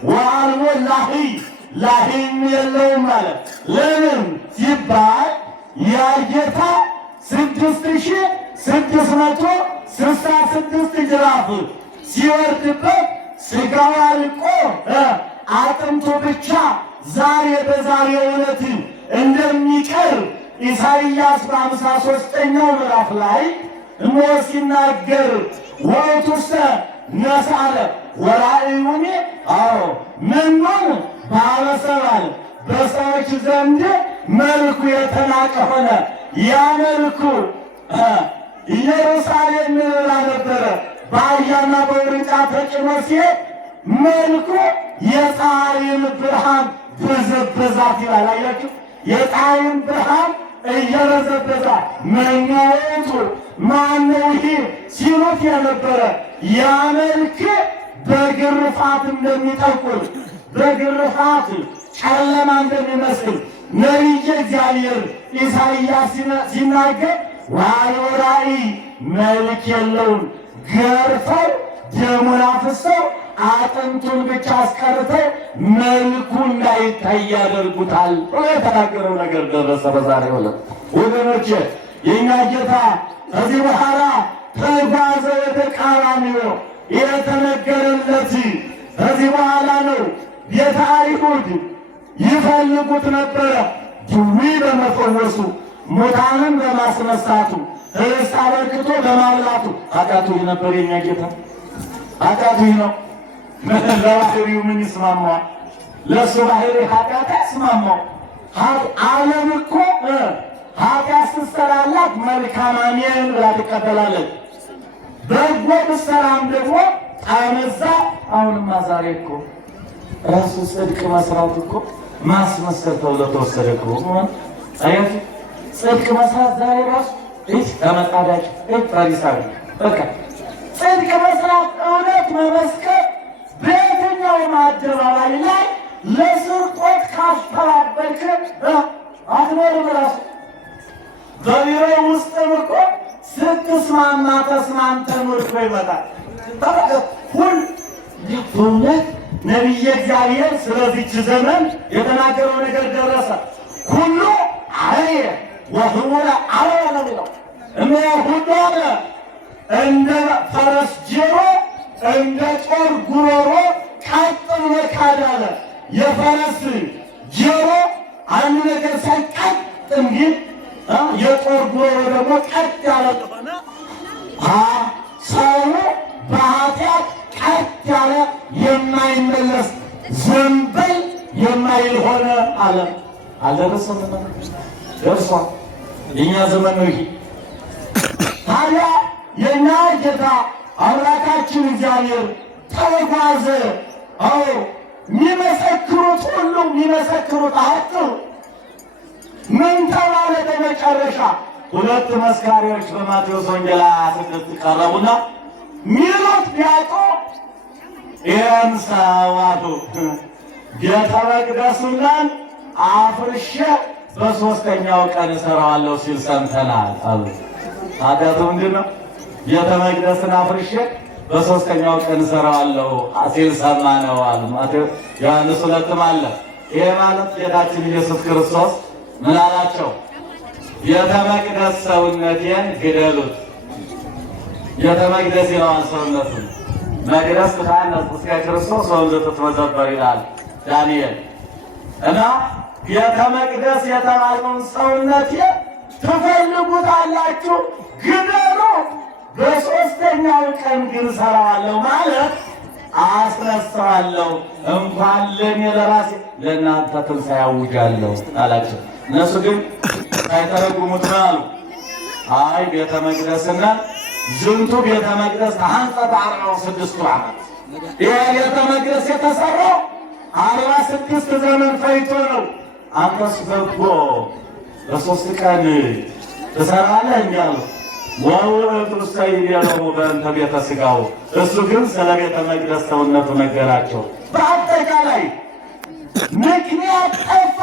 ወአልቦ ላህይ ላህይም የለውም አለ። ለምን ሲባል ያ ጌታ 6666 ጅራፍ ሲወርድበት ሥጋው አልቆ አጥንቱ ብቻ ዛሬ በዛሬው ዕለት እንደሚቀር ኢሳይያስ በ53ኛው ምዕራፍ ላይ እነሆ ሲናገር ወቱሰ ነሳለ ወራእዩኒ አዎ ምኑን ባለሰባል በሰዎች ዘንድ መልኩ የተናቀ ሆነ። ያ መልኩ ኢየሩሳሌም ምንላ ነበረ። በአህያና በውርንጫ ተጭኖ ሲሄድ መልኩ የፀሐይን ብርሃን በዘበዛት ይላል። አያችሁ፣ የፀሐይን ብርሃን እየበዘበዛ መኞቱ ማነው ይህ ሲሉት የነበረ ያ መልክ በግርፋት እንደሚጠቁር በግርፋት ጨለማ እንደሚመስል ነቢየ እግዚአብሔር ኢሳይያስ ሲናገር ዋለው ራእይ መልክ የለውም፣ ገርፈው ደሙን አፍሰው አጥንቱን ብቻ አስቀርተው መልኩ እንዳይታይ ያደርጉታል ብሎ የተናገረው ነገር ደረሰ። በዛሬው ዕለት ወገኖቼ የእኛ ጌታ ከዚህ በኋላ ተጓዘ ወደ ቀራንዮ። የተነገረለት ከዚህ በኋላ ነው። ቤተ አይሁድ ይፈልጉት ነበረ፣ ድዊ በመፈወሱ ሙታንን በማስነሳቱ ርስ አበርክቶ በማብላቱ። ኃጢአቱ ነበር የእኛ ጌታ፣ ኃጢአቱ ነው። ለባህሪው ምን ይስማማዋል? ለእሱ ባህሪ ኃጢአት ያስማማው። ዓለም እኮ ኃጢአት ስትሰራላት መልካም አሜን ብላ ትቀበላለች። በጎ ብትሰራም ደግሞ ታመዛ። አሁንማ ዛሬ እኮ ራሱ ጽድቅ መስራት እኮ ማስመሰል ተብሎ ተወሰደ እኮ። አያቱ ጽድቅ መስራት ዛሬ ራሱ ተመጻዳቂ ፈሪሳዊ በቃ ጽድቅ መስራት እውነት መመስከር በየትኛውም አደባባይ ላይ ለስርቆት ካስተባበልክ አትኖርም። ራሱ በቢሮ ውስጥም እኮ ስትስማማ ተስማምተን ወድቆ ይመጣል። ሁል በእውነት ነቢየ እግዚአብሔር ስለዚች ዘመን የተናገረው ነገር ደረሰ። ሁሉ አየ ወህሙረ አየ ነው የሚለው እነ ሁሉ አለ እንደ ፈረስ ጆሮ እንደ ጦር ጉሮሮ ቀጥ ብሎ ካደ አለ። የፈረስ ጆሮ አንድ ነገር ሳይቀጥ እንዲል የጦር ጉሮሮ ደግሞ ቀጥ ያለ ሆነ። ሰው በኃጢአት ቀጥ ያለ የማይመለስ ዘንበል የማይል ሆነ አለ። አልደረሰም? ደርሷል። የእኛ ዘመን ነው ይሄ። ታዲያ የእኛ ጌታ አምላካችን እግዚአብሔር ተጓዘ። አዎ የሚመሰክሩት ሁሉ የሚመሰክሩት አጡ። ምን ተባለ በመጨረሻ? ሁለት መስካሪዎች በማቴዎስ ወንጌል 26 ቀረቡና ሚሉት ቢያጡ ይህን ሰዋቱ ቤተ መቅደሱን አፍርሼ በሦስተኛው ቀን እሰራዋለሁ ሲል ሰምተናል አሉ። ኃጢአቱ ምንድን ነው? ቤተ መቅደስን አፍርሼ በሦስተኛው ቀን እሰራዋለሁ ሲል ሰማነው አሉ። ዮሐንስ 2 አለ። ይሄ ማለት ጌታችን ኢየሱስ ክርስቶስ ምን አላቸው? ቤተ መቅደስ ሰውነቴን ግደሉት። ቤተ መቅደስ ይለዋል ሰውነቱን። መቅደስ ትታነጽ እስከ ክርስቶስ ወንዝ ትመዘበር ይላል ዳንኤል። እና ቤተ መቅደስ የተባለውን ሰውነቴን ትፈልጉታላችሁ፣ ግደሉ፣ በሦስተኛው ቀን ግን እሰራዋለሁ ማለት አስነሳዋለሁ። እንኳን ለእኔ ለራሴ ለእናንተ ትንሣኤ አውጃለሁ አላቸው። እነሱ ግን ሳይተረጉሙት ነው አሉ። አይ ቤተ መቅደስና ዝንቱ ቤተ መቅደስ ተሐንጸ በ46 ዓመት። ይህ ቤተ መቅደስ የተሰራው 46 ዘመን ፈይቶ ነው። አንተስ በጎ በሦስት ቀን ትሰራለህ እንዲህ አሉ። ወውእቱ ሰይቤሎሙ በእንተ ቤተ ሥጋው። እሱ ግን ስለ ቤተ መቅደስ ሰውነቱ ነገራቸው። በአጠቃላይ ምክንያት ጠፋ።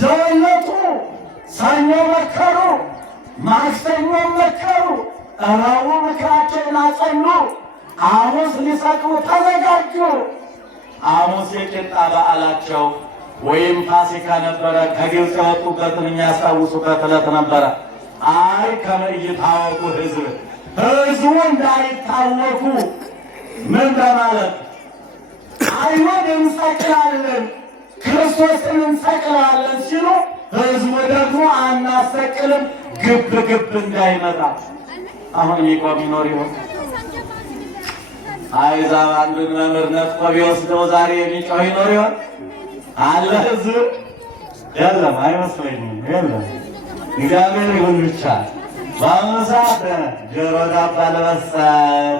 ጀነቱ ሰኞ መከሩ፣ ማክሰኞ መከሩ፣ ረቡዕ ምክራቸውን አጸኑ፣ ሐሙስ ሊሰቅሉ ተዘጋጁ። ሐሙስ የቂጣ በዓላቸው ወይም ፋሲካ ነበረ። ከግብፅ የወጡበትን የሚያስታውሱበት ዕለት ነበረ። አይ ከመ ኢይታወኩ ሕዝቡ እንዳይታወኩ ምን በማለት አይሁድ እንሰቅላለን ክርስቶስን እንሰቅለዋለን ሲሉ ሕዝቡ ደግሞ አናሰቅልም ግብ ግብ እንዳይመጣ አሁን የሚቆም ይኖር ይሆን? አይዛብ አንዱን መምህር ነጥቆ ቢወስደው ዛሬ የሚጮህ ይኖር ይሆን? አለ ህዝብ የለም፣ አይመስለኝም። የለም እግዚአብሔር ይሁን ብቻ። በአሁኑ ሰዓት ጆሮ ዳባ ለመስጠት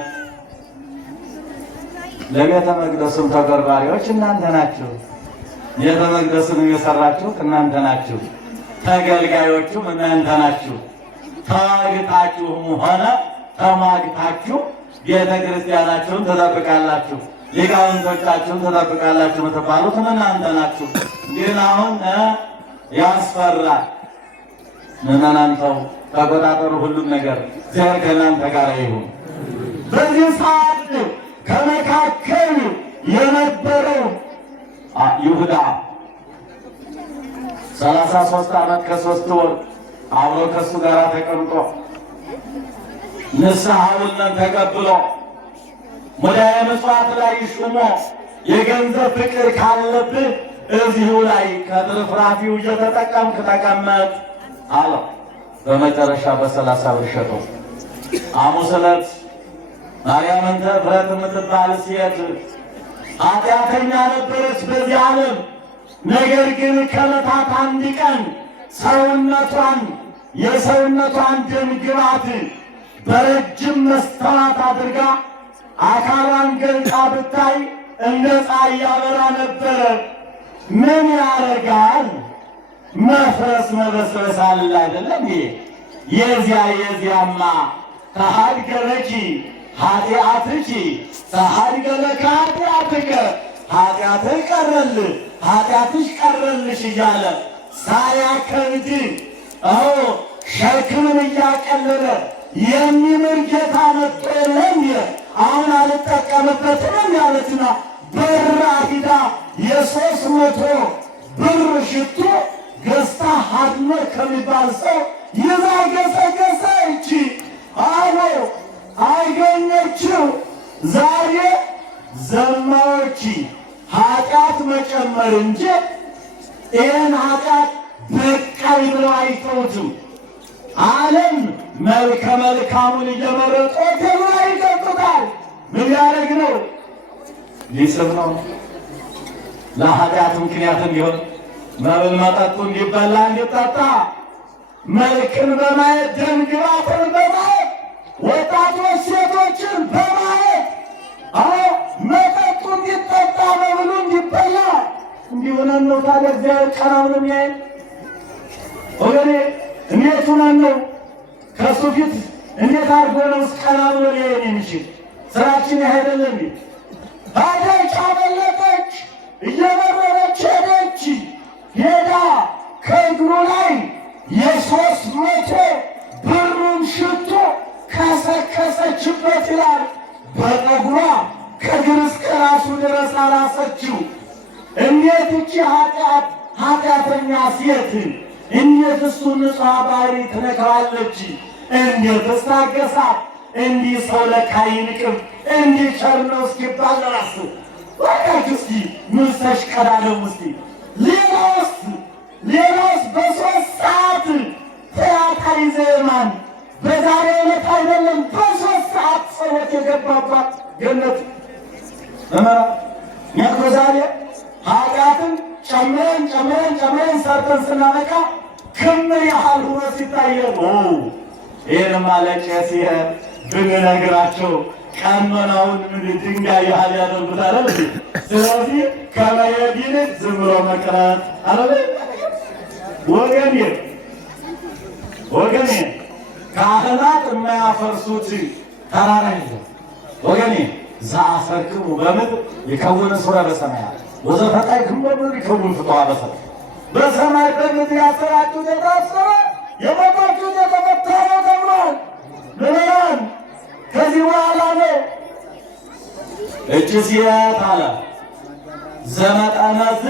ለቤተ መቅደሱም ተቆርቋሪዎች እናንተ ናችሁ። ቤተ መቅደሱንም የሰራችሁት እናንተ ናችሁ። ተገልጋዮቹም እናንተ ናችሁ። ተዋግታችሁም ሆነ ተሟግታችሁ ቤተ ክርስቲያናችሁን ትጠብቃላችሁ፣ ሊቃውንቶቻችሁን ትጠብቃላችሁ የምትባሉትም እናንተ ናችሁ። ግን አሁን ያስፈራል። ምዕመናን ተው፣ ተቆጣጠሩ ሁሉም ነገር። እግዚአብሔር ከእናንተ ጋር ይሁን። በዚህ ሰዓት ከመካከል የነበረው ይሁዳ 33 ዓመት ከ3 ወር አብሮ ከሱ ጋር ተቀምጦ ንስሐውን ተቀብሎ ሙዳየ ምጽዋት ላይ ሹሞ የገንዘብ ፍቅር ካለብህ እዚሁ ላይ ከትርፍራፊው እየተጠቀምክ ተቀመጥ አለው። በመጨረሻ በ30 ብር ሸጠው። ሐሙስ ዕለት ማርያም እንተ ዕፍረት የምትባል ሴት ኃጢአተኛ ነበረች በዚህ ዓለም። ነገር ግን ከዕለታት አንድ ቀን የሰውነቷን ደም ግባት በረጅም መስተዋት አድርጋ አካሏን ገልጣ ብታይ እንደ ፀሐይ ያበራ ነበረ። ምን ያረጋል? መፍረስ መበስበስ አለ አይደለም? የዚያማ ተሃድገለኪ ኃጢአትኪ ተሃድገለከ ኃጢአትከ፣ ኃጢአትህ ቀረልህ፣ ኃጢአትሽ ቀረልሽ እያለ ሳያከብድ ሸክምን እያቀለለ የሚምር ጌታ መጥቶ የለም። አሁን አልጠቀምበትም ያለችና በራ ሂዳ የ300 ብር ሽቶ ገዝታ ሀድመር ከሚባል ሰው ይዛ ገሰገሰች። አዎ አገኘችው። ዛሬ ዘማዎች ኃጢአት መጨመር እንጂ ይህን ኃጢአት በቃይ ብለው አይተውትም። ዓለም መልከ መልካሙን እየመረጡ ተብሎ ይቀጡታል። ምን ያደርግ ነው? ሊስብ ነው። ለኃጢአት ምክንያት እንዲሆን መብል መጠጡ እንዲበላ እንዲጠጣ፣ መልክን በማየት ደም ግባትን በማየት ወጣቶች ሴቶችን በማየት መጠጡ እንዲጠጣ መብሉ እንዲበላ እንዲሆነን ነው። ታዲያ እግዚአብሔር ቀና ብሎ የሚያየን ወገኔ እንዴት ሆነን ነው? ከእሱ ፊት እንዴት አድርጎ ነው ቀና ብሎ ሊያየን የሚችል? ስራችን አይደለም። ታዲያ አመለጠች፣ እየበረረች ሄደች። ሄዳ ከእግሩ ላይ የ300 ብሩን ሽቶ ከሰከሰችበት ይላል። በጠጉሯ ከእግር እስከ ራሱ ድረስ አራሰችው። እንዴት እቺ ኃጢአተኛ ሴት እንዴት እሱ ንጹሕ ባህሪ ትነካዋለች? እንዴት እስታገሳት? እንዲህ ሰው ለካ ይንቅም እንዲህ ቸር ነው እስኪባል ራሱ ወቃች። እስኪ ምንሰሽ ቀዳለው እስኪ ሌላውስ በ3 ሰዓት ቴያትር ይዘማን በዛሬ ዕለት አይደለም በ3 ሰዓት ጸሎት የገባባት ገነት እኛ ዛሬ ኃጢአትን ጨምረን ሰርተን ስናበቃ ክምር ያህል ሆኖ ሲታየን ይህንማ ለቄስ ብንነግራቸው ቀኖናውን ድንጋይ ያህል ያደርጉታል። ስለዚህ ከመሄድ ይልቅ ዝም ብሎ መቅረት አለ። ወገኔ ካህናት የማያፈርሱት ተራራ የለም። ወገኔ ዘአሰርክሙ በምድር ይከውን ሱረ በሰማያት ወዘፈጣይክሙ በምድር ይከውን ፍትሐ በሰማይ። በሰማይ በምድር ያሰራችሁት የታሰረ የመታችሁት የተመታ ነው ተብሏል። ምዕመናን ከዚህ በኋላ ነው እቺ ሴት አለ ዘመጠነት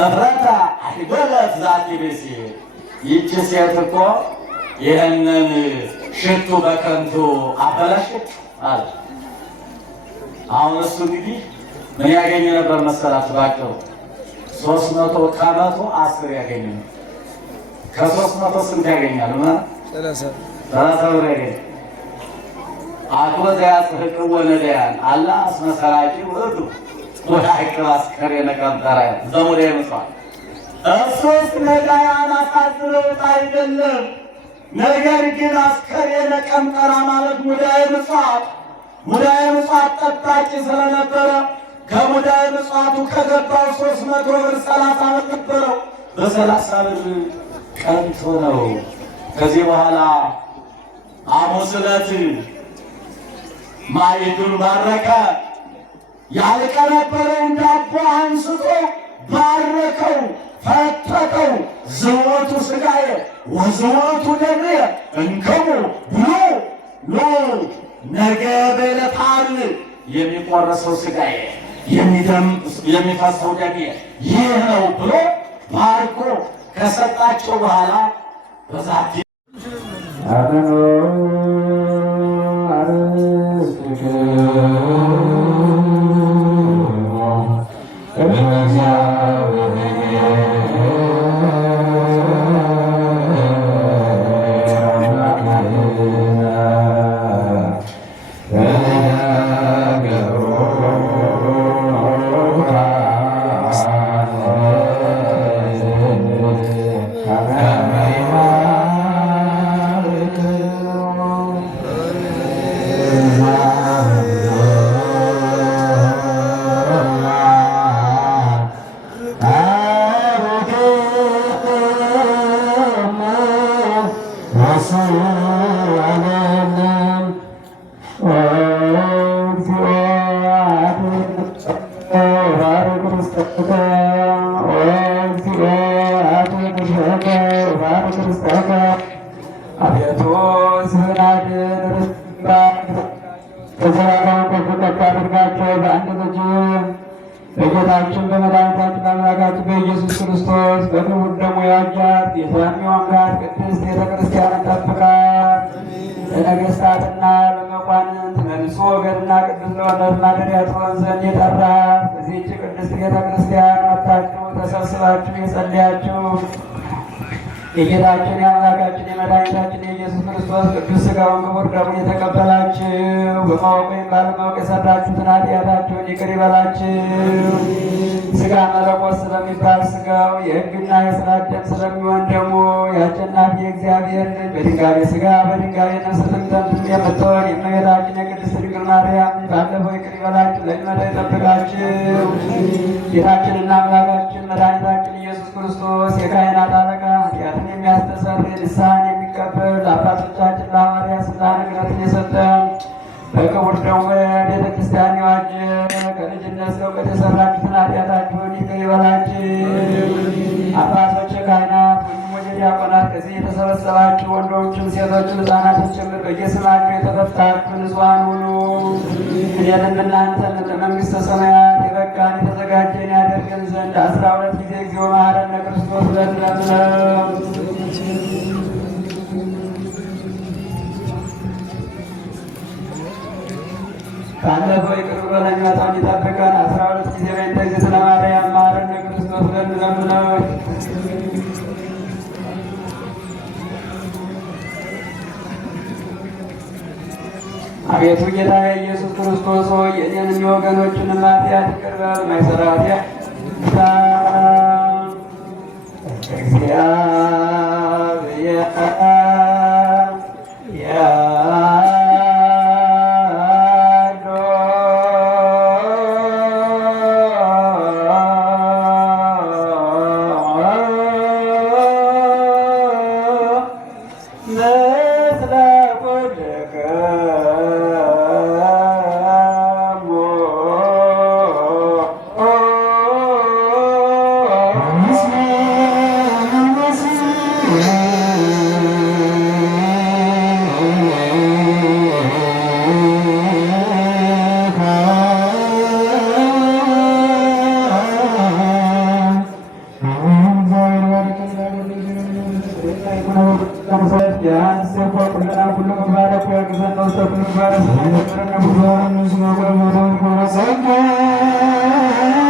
እፍረታ አይበለት ዛቲ ቤሲ። ይቺ ሴት እኮ ይህንን ሽቱ በከንቱ አበላሸች አለ። አሁን እሱ እንግዲህ ምን ያገኝ ነበር መሰላት? ባጭሩ 300 ከመቶ 10 ያገኝ ነበር። ከ300 ስንት ያገኛል? 30 ብር ያገኝ። አቶ ዘያጽሕቅ ወለደያን አላ እስመ ሰራቂ ውእቱ ወያዕቅብ አስከሬነ ቀንጠረ ዘሙዳየ ምጽዋት። እሱስ ነዳያን አሳዝነውት አይደለም፣ ነገር ግን አስከሬነ ቀንጠራ ማለት ሙዳየ ምጽዋት ጠባቂ ስለነበረ ከሙዳየ ምጽዋቱ ከገባው 300 ብር 30 ብር ነበረው። በ30 ብር ቀንቶ ነው። ከዚህ በኋላ ሐሙስ ዕለት ማዕዱን ባረከ። ያልቀነበረውን ዳቦ አንስቶ ባረከው፣ ፈተተው። ዝውቱ ሥጋዬ ወዝውቱ ደምየ እንክሙ ብሉ ኑ፣ ነገ በዕለተ ዓርብ የሚቆረሰው ሥጋዬ የሚፈሰው ደሜ ይህ ነው ብሎ ባርኮ ከሰጣቸው በኋላ በዛቲ አቤቱ ስብናድን ከፍ አድርጋቸው በአንድ ልጅ በጌታችን በመድኃኒታችን በአምላካችን በኢየሱስ ክርስቶስ በክቡር ደሙ ያጃት የሰላም ጋር ቅድስት ቤተ ክርስቲያንን ጠብቃት። ለነገሥታትና ለመኳንንት ለንጹሕ ወገንና ቅዱስ ለሆነት ማደሪያ ትሆን ዘንድ የጠራት በዚህች ቅድስት ቤተ ክርስቲያን መጥታችሁ ተሰብስባችሁ የጸለያችሁ የጌታችን የአምላካችን የመድኃኒታችን የኢየሱስ ክርስቶስ ቅዱስ ሥጋውን ክቡር ደሙን የተቀበላችሁ በማወቅ ወይም ባለማወቅ የሰራችሁትን ኃጢአታችሁን ይቅር ይበላችሁ። ሥጋ መለኮት ስለሚባል ሥጋው የሕግና የሥርዓት ደም ስለሚሆን ደግሞ የአሸናፊ የእግዚአብሔር ልጅ በድንጋሌ ሥጋ በድንጋሌ ነፍስ ትምተምትም የምትሆን የእመቤታችን የቅድስት ድንግል ማርያም ባለፈው ይቅር ይበላችሁ፣ ለሚመጣ ይጠብቃችሁ። ጌታችንና አምላካችን መድኃኒታችን ኢየሱስ ክርስቶስ የካህናት አለቃ ኃጢአትን የሚያስተሰርይ ንስሐን የሚቀበል አባቶቻችን ለሐዋርያት ሥልጣነ ክህነትን የሰጠን በክቡር ደሙ ቤተ ክርስቲያን የዋጀ ከልጅነት እስከ እውቀት የሰራችሁትን ኃጢአታችሁን ይቅር ይበላችሁ። አባቶች ካህናት፣ ወንድሞች ዲያቆናት፣ ከዚህ የተሰበሰባችሁ ወንዶችም ሴቶችም ሕፃናትን ጭምር በየስማችሁ የተፈታችሁ ንጹሐን ሁኑ። እኔንም እናንተን ለመንግሥተ ሰማያት የበቃን የተዘጋጀን ያደርገን ዘንድ 12 ጊዜ እግዚኦ መሐረነ ክርስቶስ ብለን እንለምነው። ካለፈው ይቅር ብሎ ለሚመጣው እንዲጠብቀን 12 ጊዜ በእንተ እግዝእትነ ማርያም መሐረነ ክርስቶስ ብለን እንለምነው። አቤቱ ጌታዬ ኢየሱስ ክርስቶስ ሆይ የእኔንም የወገኖችንም ኃጢአት ይቅር በል። የማይሠራ ኃጢአት Thank you.